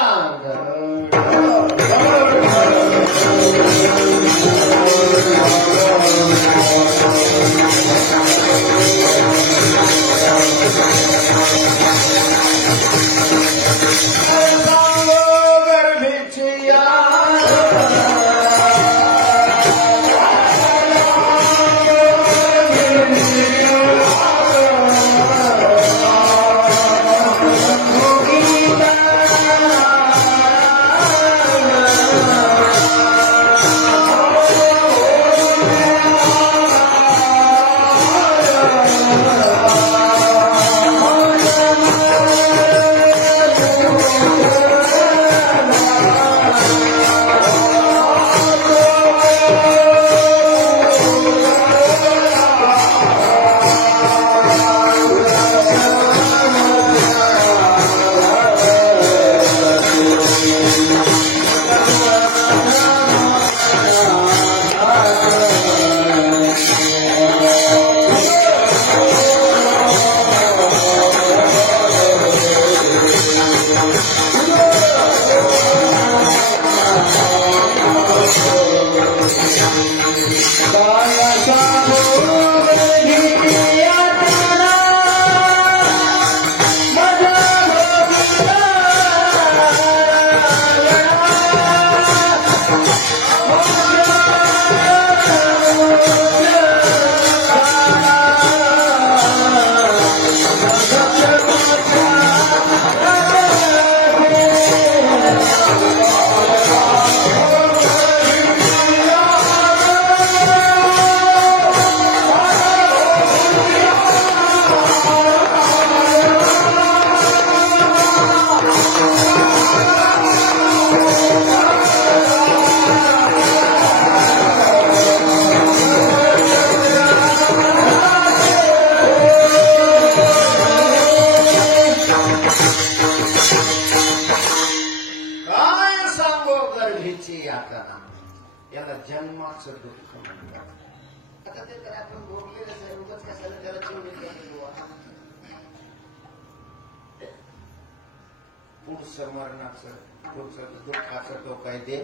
पुढचं मरणाचं पुढचं दुःखाचं तो काय ते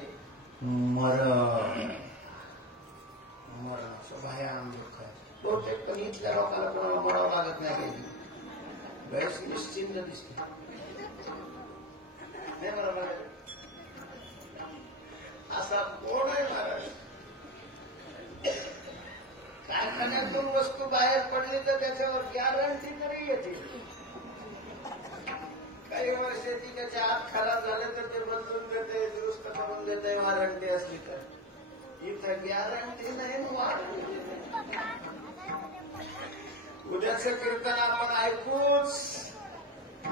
मरणाचं भयान दुःख आहे. बहुतेक पण इथल्या लोकांना कोणाला मरावं लागत नाही. गैस निश्चिंत दिसते नाही मला असा कोण आहे महाराज. कारखान्यातून वस्तू बाहेर पडली तर त्याच्यावर गॅरंटी तरी येते. काही वर्ष ती त्याच्या हात खराब झाले तर ते बदलून देते, दुरुस्त करून देते वॉरंटी असली तर. इथं गॅरंटी नाही. उद्याचं कीर्तन आपण ऐकूच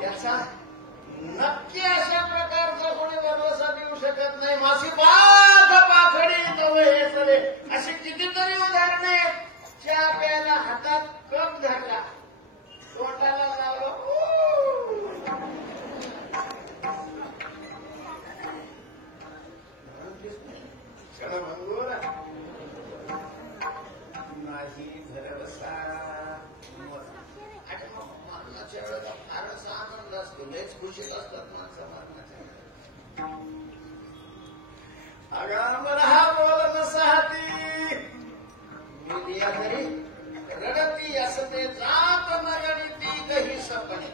याचा नक्की अशा प्रकारचा कोणी भरोसा देऊ शकत नाही. मासी पाख पाखडी नव्हे सरे अशी कितीतरी उदाहरणे. चहा प्यायला हातात कप धरला, तोंडाला लावलं, नाही भरवसा. आणि मग मरणाच्या वेळेला फारच आनंद असतो. लयच खुशीत असतात माणसं मरणाच्या वेळेला. अगं मला हा बोल नसाहती मी दिया तरी रडती असते जात मरणी ती गही सपणे.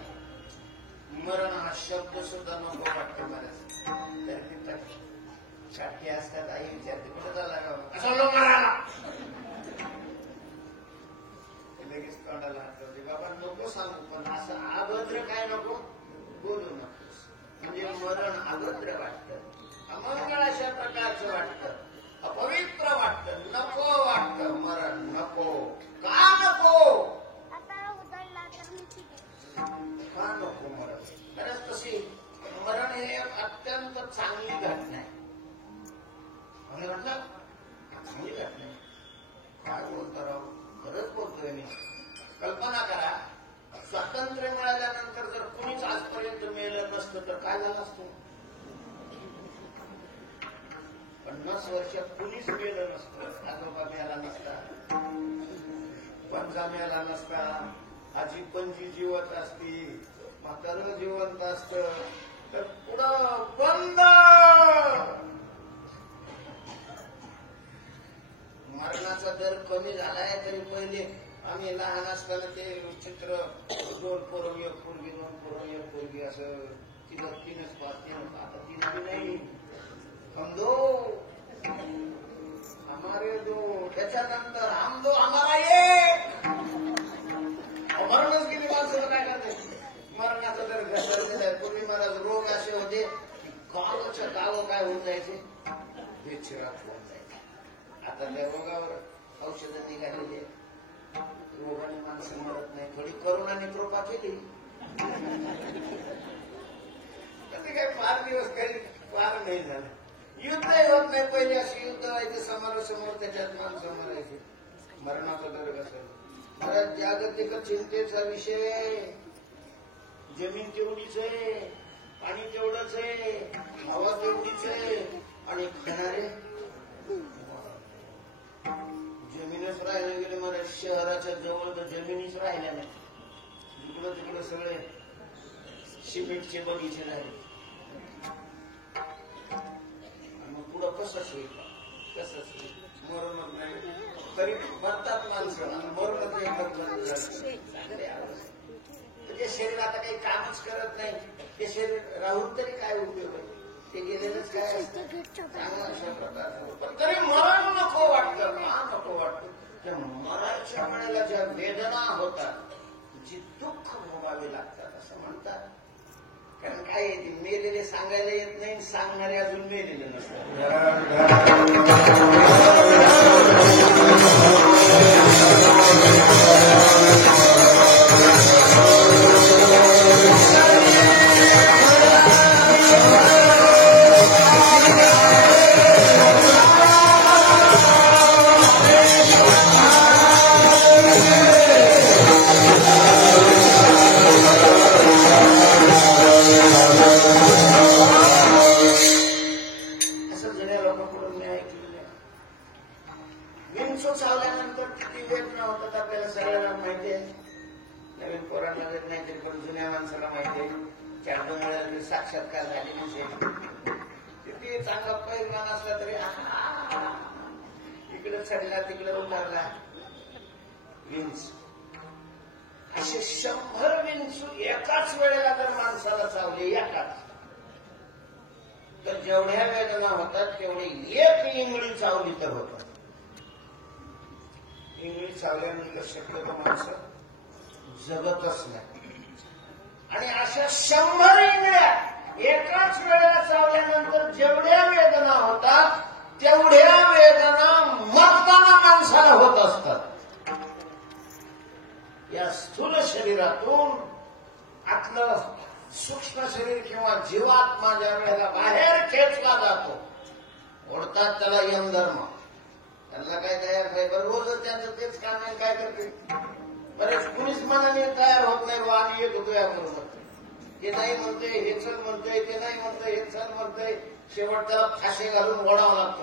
मरण हा शब्द सुद्धा नको वाटते मला. साठी असतात. आई विचारते कुठे झाला असं लोक मराला लगेच तोंडाला हात. बाबा नको सांगू पण असं अभद्र काय नको बोलू नकोस. म्हणजे मरण अभद्र वाटतं, अमंगळ अशा प्रकारचं वाटतं, अपवित्र वाटतं, नको वाटतं. मरण नको. का नको? का नको मरण? खरंच तशी मरण हे अत्यंत चांगली घटना आहे. म्हटलं चांगली घटना आहे. काय बोलतो राव? खरंच बोलतोय मी. कल्पना करा, स्वातंत्र्य मिळाल्यानंतर जर कुणीच आजपर्यंत मिळालं नसतं तर काय झालं असतं? 50 वर्षात कुणीच मिळालं नसतं. आजोबा मिळाला नसता, पंजा मिळाला नसता, आजी पणजी जिवंत असती, म्हातारं जिवंत असतं तर पुढं बंद. मरणाचा दर कमी झालाय तरी पहिले आम्ही लहान असताना ते चित्र 2 पोरं 1 पोरगी, 2 पोरं 1 पोरगी असं तिथं 3च पाच. आता 3 बी नाही. हम दो हमारे दो, त्याच्यानंतर हम दो हमारा एक. मरणच गेली माणसं काय करते. मरणाचा दर घसरलेला आहे. पूर्वी मला रोग असे होते की गावाच्या गाव काय होऊन जायचे, बेचिरात होऊन जायचे. आता त्या रोगावर औषधं निघालेली. रोगाने माणसं मरत नाही. थोडी करोनाने कृपा केली. कधी काही फार दिवस काही फार नाही झालं. युद्धही होत नाही. पहिले अशी युद्ध व्हायचे समोरासमोर, त्याच्यात माणसं मरायचे. मरणाचा दर घसरला. बऱ्याच जागतिक चिंतेचा विषय आहे. जमीन तेवढीच आहे, पाणी तेवढंच आहे, हवा तेवढीच आहे आणि खाणारे जमीनच राहिले गेले. मला शहराच्या जवळ तर जमिनीच राहिल्या नाही. जिकडं तिकडं सगळे सिमेंटचे बगीचे राहिले. मग पुढं कसंच होईल, कसंच होईल. मरणच नाही तरी मरतात माणसं आणि मरणच एकच बंद झालं. ते शरीर आता काही कामच करत नाही. ते शरीर राहून तरी काय उपयोग आहे? ते गेलेलंच काय असतं. चांगलं अशा प्रकारचं. पण तरी मरण नको वाटतं. का नको वाटतं? त्या मरायच्या वेळेला ज्या वेदना होतात, जी दुःख भोगावे लागतात असं म्हणतात. कारण काय येते, मेलेले सांगायला येत नाही, सांगणारे अजून मेलेले नसतात. चार वेळेला साक्षात्कार झालेली किती चांगला पैलवान असला तरी इकडे चढला तिकडे उतरला. विंच असे 100 विंचू एकाच वेळेला जर माणसाला चावले एकाच, तर जेवढ्या वेदना होतात तेवढी एक इंगळी चावली तर होतात. इंगळी चावल्यानंतर शक्यतो माणसं जगतच नाही. आणि अशा 100 इंगळ्या एकाच वेळेला चावल्यानंतर जेवढ्या वेदना होतात तेवढ्या वेदना मरताना माणसाला होत असतात. या स्थूल शरीरातून आतलं सूक्ष्म शरीर किंवा जीवात्मा ज्या वेळेला बाहेर खेचला जातो, ओढतात त्याला यमधर्म. त्यांना काय तयार पाहिजे, रोजच त्यांचं तेच काम आहे. काय करते बरेच कुणीच मनाने तयार होत नाही. व आम्ही येत होतो याबरोबर, ते नाही म्हणतोय हे चल म्हणतोय, ते नाही म्हणतोय हे चल म्हणतोय. शेवट त्याला फाशी घालून ओढावं लागतो.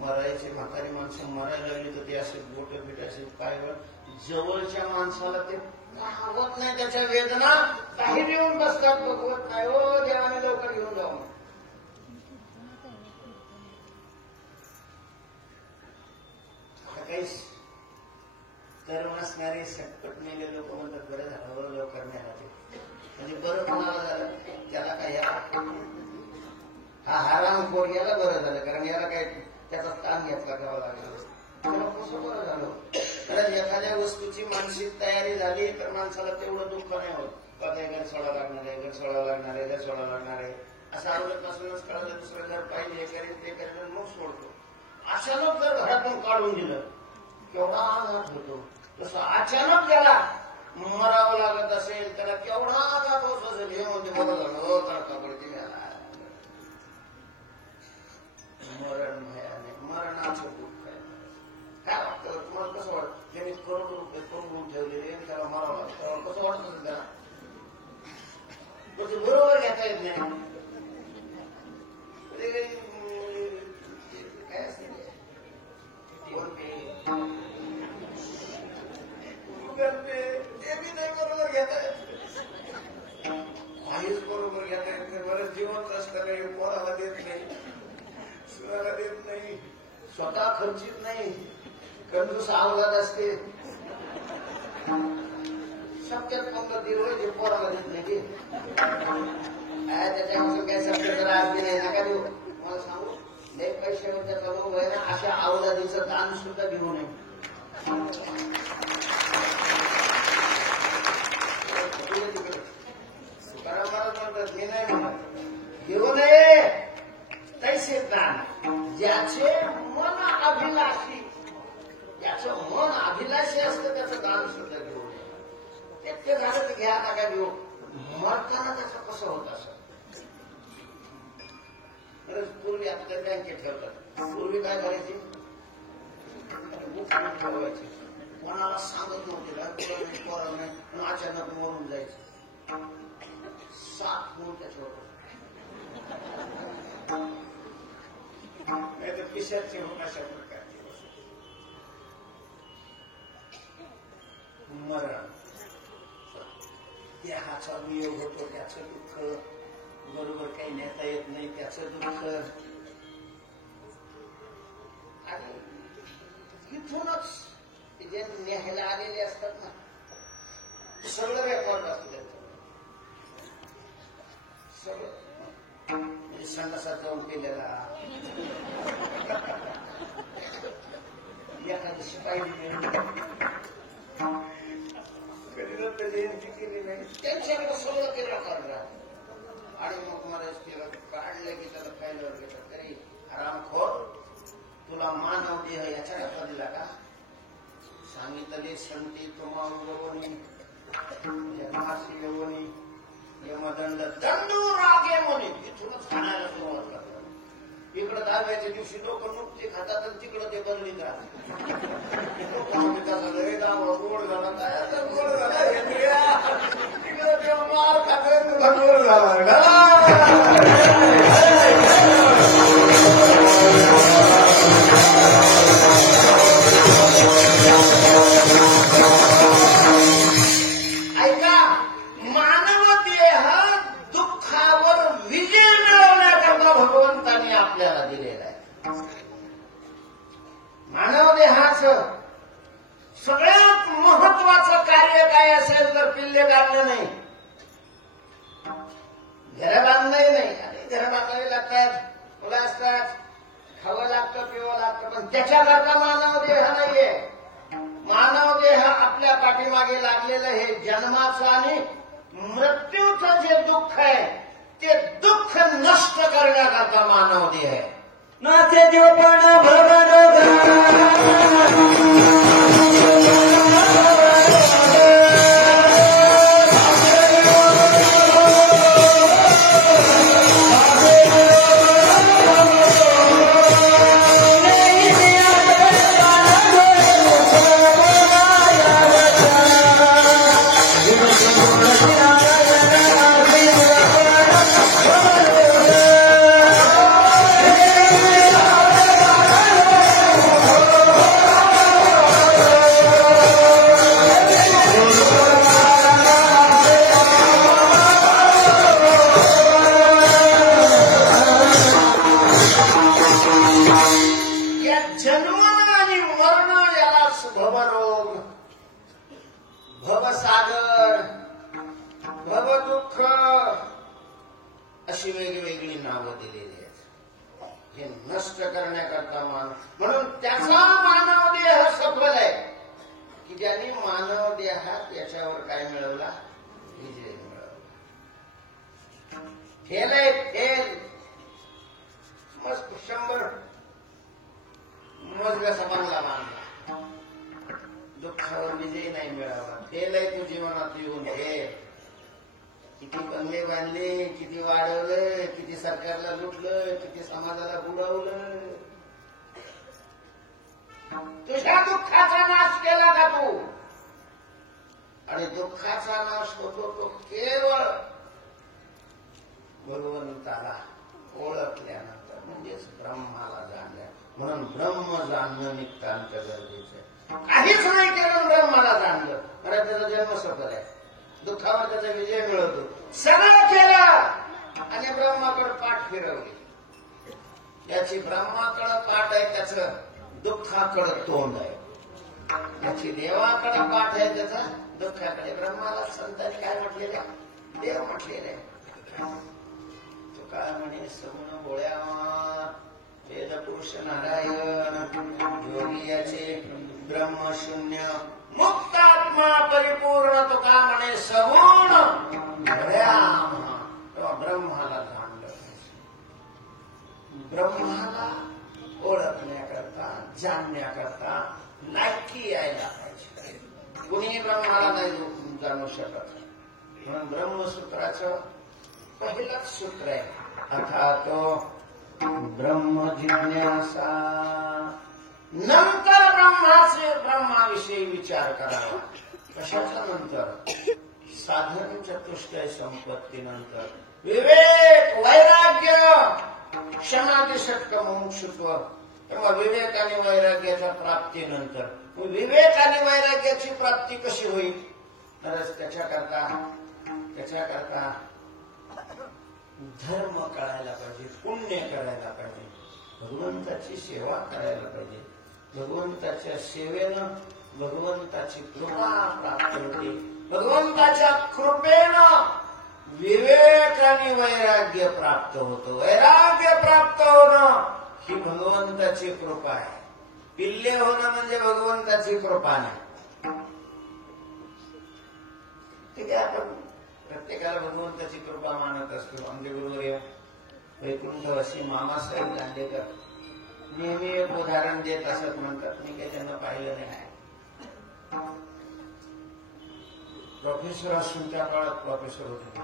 मरायचे म्हातारी माणसं मरायला लागली तर ते असे बोट बिट असे पायवर, जवळच्या माणसाला ते आवत नाही. त्याच्या वेदना काही येऊन बसतात, बघवत नाही. हो देवाने लवकर घेऊन जाऊ. काही तरुण असणारे सटपट मेले लोक म्हणतात बरं झालं लवकर नाही राहते. म्हणजे बरं कोणाला झालं, त्याला काय हा हरामखोर याला बरं झालं, कारण याला काय त्याचा ताण घेतला घ्यावा लागला. त्याला कसं बरं झालं. कारण एखाद्या वस्तूची मानसिक तयारी झाली तर माणसाला तेवढं दुःख नाही होत. आता घर सोडावं लागणार आहे, घर सोडावं लागणार आहे, घर सोडावं लागणार आहे असं आवडतपासूनच कळलं. दुसरं घर पाहिजे, करेल ते करेल मग सोडतो. अचानक जर घरातून काढून दिलं केवढा आघात होतो. तसं अचानक त्याला मरावं लागत असेल त्याला केवढा आघात होत असेल. हे म्हणते बरं झालं हो तडका पडते मरण भयाने मरणाचं दुःख आहे. काय वाटतं तुम्हाला, कसं वाटतं? ज्यांनी करोड रुपये कमवून ठेवलेले त्याला मरावं लागतं, कसं वाटत असेल त्याला? बरोबर घेता येत नाही. काय असेल फोन पे गुगल पे ते बी नाही बरोबर घेता येत. काहीच बरोबर घेता येत नाही. बरं जिवंत असताना पोराला देत नाही, सुनाला देत नाही, स्वतः खर्चित नाही, कंजूस अवघात असते. शक्यत पंगत दिवस जे पोराला देत नाही त्याच्यापासून काही शक्यत अर्धी नाही. नका देऊ. मला सांगू लय पैसे त्याचा लोक आहे ना, अशा अवलादीचं दान सुद्धा घेऊ नये. तुकाराम महाराज म्हणतात मी नाही म्हणत घेऊ नये. तैसे दान ज्याचे मन अभिलाषी, ज्याचं मन अभिलाषी असतं त्याचं दान सुद्धा घेऊ नये. ते झालं तर घ्या, नका घेऊ. मरताना त्याचं कसं होत असं. पूर्वी आपल्या बँकेत ठेवतात. पूर्वी काय करायची, ठेवायची, कोणाला सांगत नव्हते पोरा नाही, पण अचानक मरून जायचं. 7 गुण त्याच्यावर नाही तर पिशाची होऊन अशा प्रकारची मरण. देहाचा वियोग होतो, त्याचं दुःख बरोबर काही नेता येत नाही, त्याचं दुःख. आणि इथूनच जे न्यायला आलेले असतात ना, सगळं रेकॉर्ड असतं त्यांचं. सगळं म्हणजे संडासात जाऊन केलेला, एखादी शिपाई कधी दत्त जयंती केली नाही, त्यांच्याकडे सगळं ते रेकॉर्ड राहतं. आणि मग मला काढलं की त्याला पहिल्यावर घेतात, तरी आरामखोर तुला मानव देह याच्याकरता दिला का? सांगितले संती तुम्हाला यमदंड दंडू रागे म्हणे, इथूनच खाण्याला सुरुवात करतात. इकडं दहाव्याच्या दिवशी लोक नुकते खातात आणि तिकडं ते बदलीत राहतात. गोड झाला काय गोड झाला तिकडं ते मार खात गोड झाला. ऐका, मानव देह दुःखावर विजय मिळवण्याकरता भगवंतांनी आपल्याला दिलेला आहे. मानव देहाचं सगळ्यात महत्वाचं कार्य काय असेल तर पिल्ले काढणं नाही, घरं बांधणंही नाही. आणि घरं बांधावी लागतात, मुलं असतात, खावं लागतं, पिवं लागतं, पण त्याच्याकरता मानव देह नाहीये. मानव देह आपल्या पाठीमागे लागलेलं हे जन्माचं आणि मृत्यूचं जे दुःख आहे ते दुःख नष्ट करण्याकरता मानव देह आहे. नाचे देवपण भगवान अशी वेगवेगळी नावं दिलेली आहेत. हे नष्ट करण्याकरता म्हणून त्याचा मानव देह सफल आहे की ज्यांनी मानव देहात याच्यावर काय मिळवला? विजय मिळवला. फेल आहे, फेल. मस्त 100 मजल्याचा बंगला बांधला, दुःखावर विजय नाही मिळाला. फेल आहे तू जीवनात येऊन. फेल. किती बंगले बांधले, किती वाढवलं, किती सरकारला लुटलं, किती समाजाला बुडवलं. तुझ्या दुःखाचा नाश केला का तू? आणि दुःखाचा नाश होतो तो केवळ भगवंताला ओळखल्यानंतर, म्हणजेच ब्रह्माला जाणल्या. म्हणून ब्रह्म जाणणं नितांत गरजेचं आहे. काहीच नाही केलं ब्रह्माला जाणलं, अरे त्याचा जन्म सफल आहे. दुःखावर त्याचा विजय मिळवतो. सगळं केलं आणि ब्रह्माकडे पाठ फिरवली. याची ब्रह्माकडे पाठ आहे, त्याचं दुःखाकडे तोंड आहे. याची देवाकडे पाठ आहे, त्याचा दुःखाकडे. ब्रह्माला संतांनी काय म्हटलेलं? देव म्हटलेलं आहे. तुका म्हणे सगुण बोळ्या वेद पुरुष नारायण योगी याचे ब्रह्मशून्य मुक्तात्मा परिपूर्ण. तुका म्हणे सगुण बोळ्या. ब्रह्माला जाणलं, ब्रह्माला ओळखण्याकरता, जाणण्याकरता लायकी यायला पाहिजे. कुणीही ब्रह्माला नाही जाणू शकत. म्हणून ब्रह्मसूत्राचं पहिलंच सूत्र आहे, अर्थात ब्रह्म जिज्ञासा. नंतर ब्रह्माविषयी विचार करावा. कशाच्या नंतर? साधन चतुष्टय संपत्ती नंतर. विवेक, वैराग्य, क्षमादी षटक मुमुक्षुत्व. तेव्हा विवेक आणि वैराग्याच्या प्राप्तीनंतर. विवेक आणि वैराग्याची प्राप्ती कशी होईल? तर त्याच्याकरता धर्म कळायला पाहिजे, पुण्य करायला पाहिजे, भगवंताची सेवा करायला पाहिजे. भगवंताच्या सेवेनं भगवंताची कृपा प्राप्त होते. भगवंताच्या कृपेनं विवेक आणि वैराग्य प्राप्त होतं. वैराग्य प्राप्त होणं ही भगवंताची कृपा आहे. पिल्ले होणं म्हणजे भगवंताची कृपा नाही. ठीक आहे, आपण प्रत्येकाला भगवंताची कृपा मानत असतो. आमचे गुरुवर्य वैकुंठवासी मामासाहेब दांडेकर नेहमी एक उदाहरण देत असत. म्हणतात, मी काही त्यांना पाहिलं नाही आहे. प्रोफेसर असून त्या काळात प्रोफेसर होते.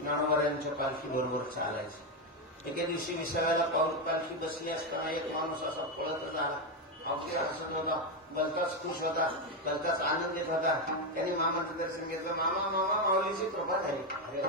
ज्ञानोबांच्या पालखी बरोबर चालायचे. एके दिवशी विसाव्याला पालखी बसली असताना एक माणूस असा पळतच आला. अवतीला हसत होता, भलताच खुश होता, भलताच आनंदित होता. त्यांनी मामाचं दर्शन घेतलं. मामा मामा माऊलीची कृपा झाली. अरे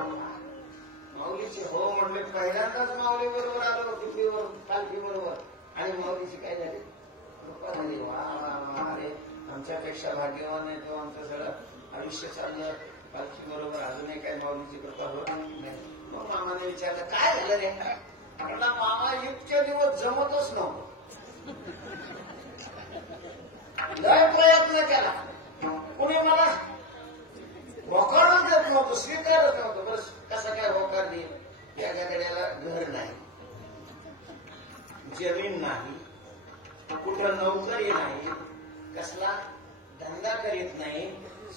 माऊलीची हो म्हणले. पहिल्यांदाच माऊली बरोबर आलो किल्लीवर पालखी बरोबर आणि माऊलीची काय झाली? कृपा झाली. वा वा, अरे आमच्यापेक्षा भाग्यवान आहे तो. आमचं सगळं आयुष्य चाललं पालखी बरोबर, अजूनही काही माऊलीची कृपा होत नाही. मग मामाने विचारलं, काय झालं रे? म्हणला, मामा इतके दिवस जमतच नव्हतं. लय प्रयत्न केला, कुणी मला होकारच देत नव्हतं, स्वीकारत नव्हतं. बस कसा काय होकार देईल? या गड्याला घर नाही, जमीन नाही, कुठं नोकरी नाही, कसला धंदा करीत नाही,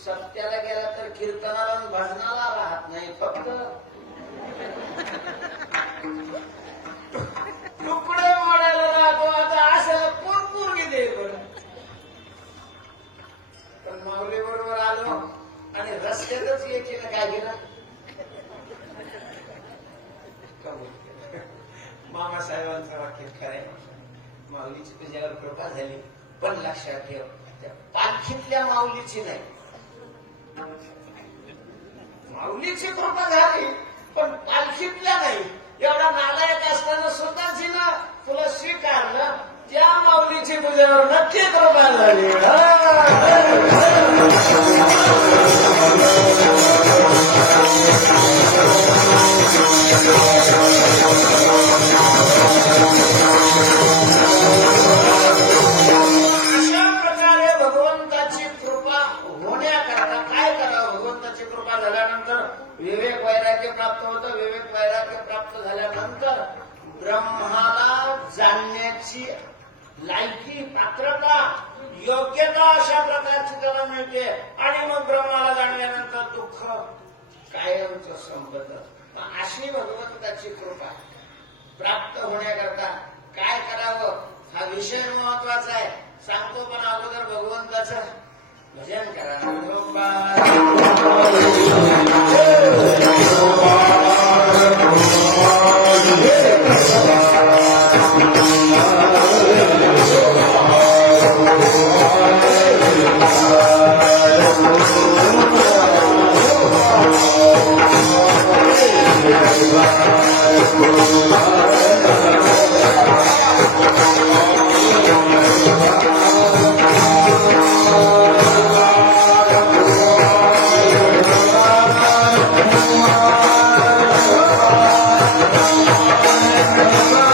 सत्याला गेला तर कीर्तनाला भजनाला राहत नाही, फक्त तुकडे मोडायला राहतो. आता असं पूर्वी दे बरं. पण माऊली बरोबर आलो आणि रस्त्यातच एकीनं काय केलं? मामासाहेबांचं वाक्य खरंय. माऊलीची तुझ्यावर कृपा झाली, पण लक्षात ठेव, त्या पालखीतल्या माऊलीची नाही. माऊलीची कृपा झाली, पण पालखीतल्या नाही. एवढा नालायक असताना सुद्धा जिनं तुला स्वीकारलं, त्या माऊलीची तुझ्यावर नक्की कृपा झाली. अशा प्रकारे भगवंताची कृपा होण्याकरता काय करावं? भगवंताची कृपा झाल्यानंतर विवेक वैराग्य प्राप्त होतं. विवेक वैराग्य प्राप्त झाल्यानंतर ब्रह्माला जाणण्याची लायकी, पात्रता, योग्यता अशा प्रकारची त्याला मिळते. आणि मग ब्रह्माला जाणल्यानंतर दुःख कायमचं संपतं. अशी भगवंताची कृपा प्राप्त होण्याकरता काय करावं हा विषय महत्वाचा आहे. सांगतो, पण अगोदर भगवंताचं भजन करा. Thank you.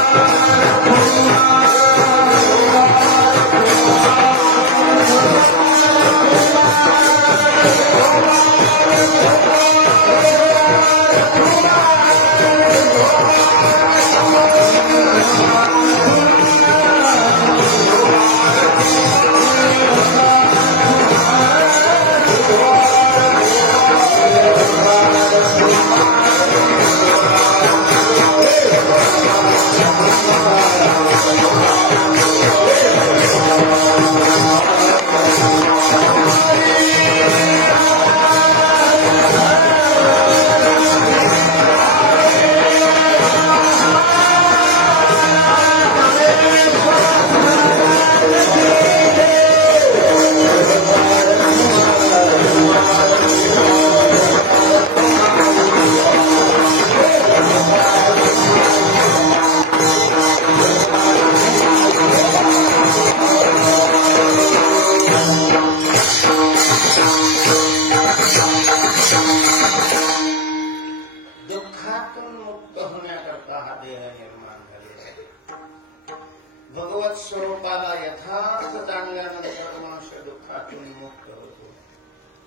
भगवत स्वरूपाला यथार्थ जाणल्यानंतर मनुष्य दुःखातून मुक्त होतो.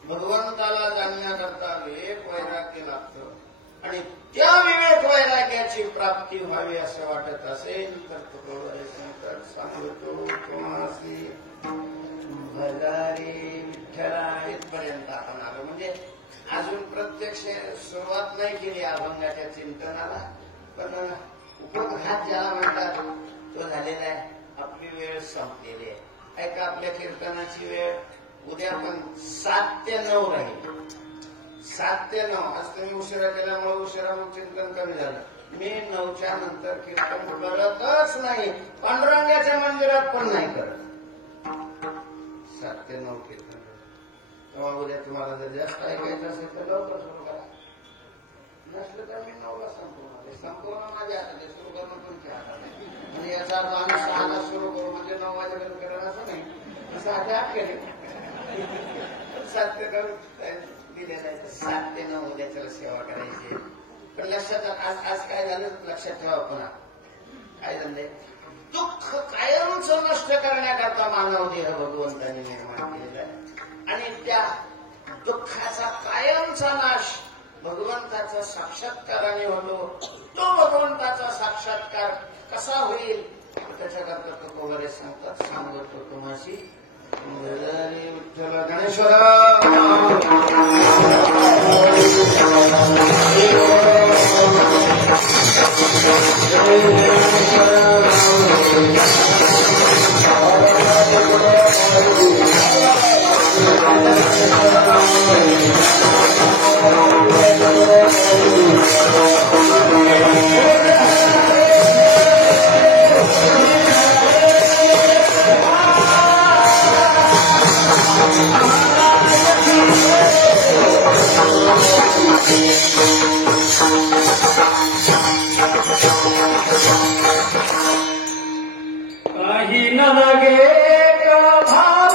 भगवंताला जाणण्याकरता विवेक वैराग्य लागतं आणि त्या विवेक वैराग्याची प्राप्ती व्हावी असं वाटत असेल तर तुकोबरे शंकर सांगतो तुम्हासी भजारी विठ्ठला. इथपर्यंत आपण आलो. म्हणजे अजून प्रत्यक्ष सुरुवात नाही केली अभंगाच्या चिंतनाला, पण उपघात ज्याला म्हणतात तो झालेला आहे. आपली वेळ संपलेली आहे. ऐका, आपल्या कीर्तनाची वेळ उद्या पण 7 ते 9 राहील. 7 ते 9. आज तुम्ही उशिरा केल्यामुळे उशिरा मग चिंतन कमी झालं. मी 9च्या नंतर कीर्तन करतच नाही. पांडुरंगाच्या मंदिरात पण नाही करत. 7 ते 9 कीर्तन. तेव्हा उद्या तुम्हाला जर जास्त ऐकायचं असेल तर लवकर सुरू करा. नसलं तर मी 9ला संपूर्ण माझ्या हातात आहे. सुरू करणं तुमच्या हातात आहे. म्हणजे याचा अर्थ आम्ही 6ला सुरू करू म्हणजे 9 वाजेपर्यंत करणं असं नाही. 6 ते 8 केले. 7 ते 9 दिलेलं आहे. 7 ते 9 उद्या त्याला सेवा करायची. पण लक्षात आज काय झालं लक्षात ठेवा. पुन्हा काय झालंय, दुःख कायमच नष्ट करण्याकरता मानव देह भगवंताने निर्माण केलेला आहे. आणि त्या दुःखाचा कायमचा नाश भगवंताच्या साक्षात्काराने होतो. तो भगवंताचा साक्षात्कार कसा होईल त्याच्याकरता तुकोबरे सांगतात. सांगतो तुम्हाशी विठ्ठल गणेश्वर. काही न लगे का भाव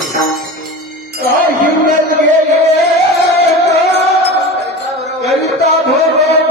काही गेले करिता भोग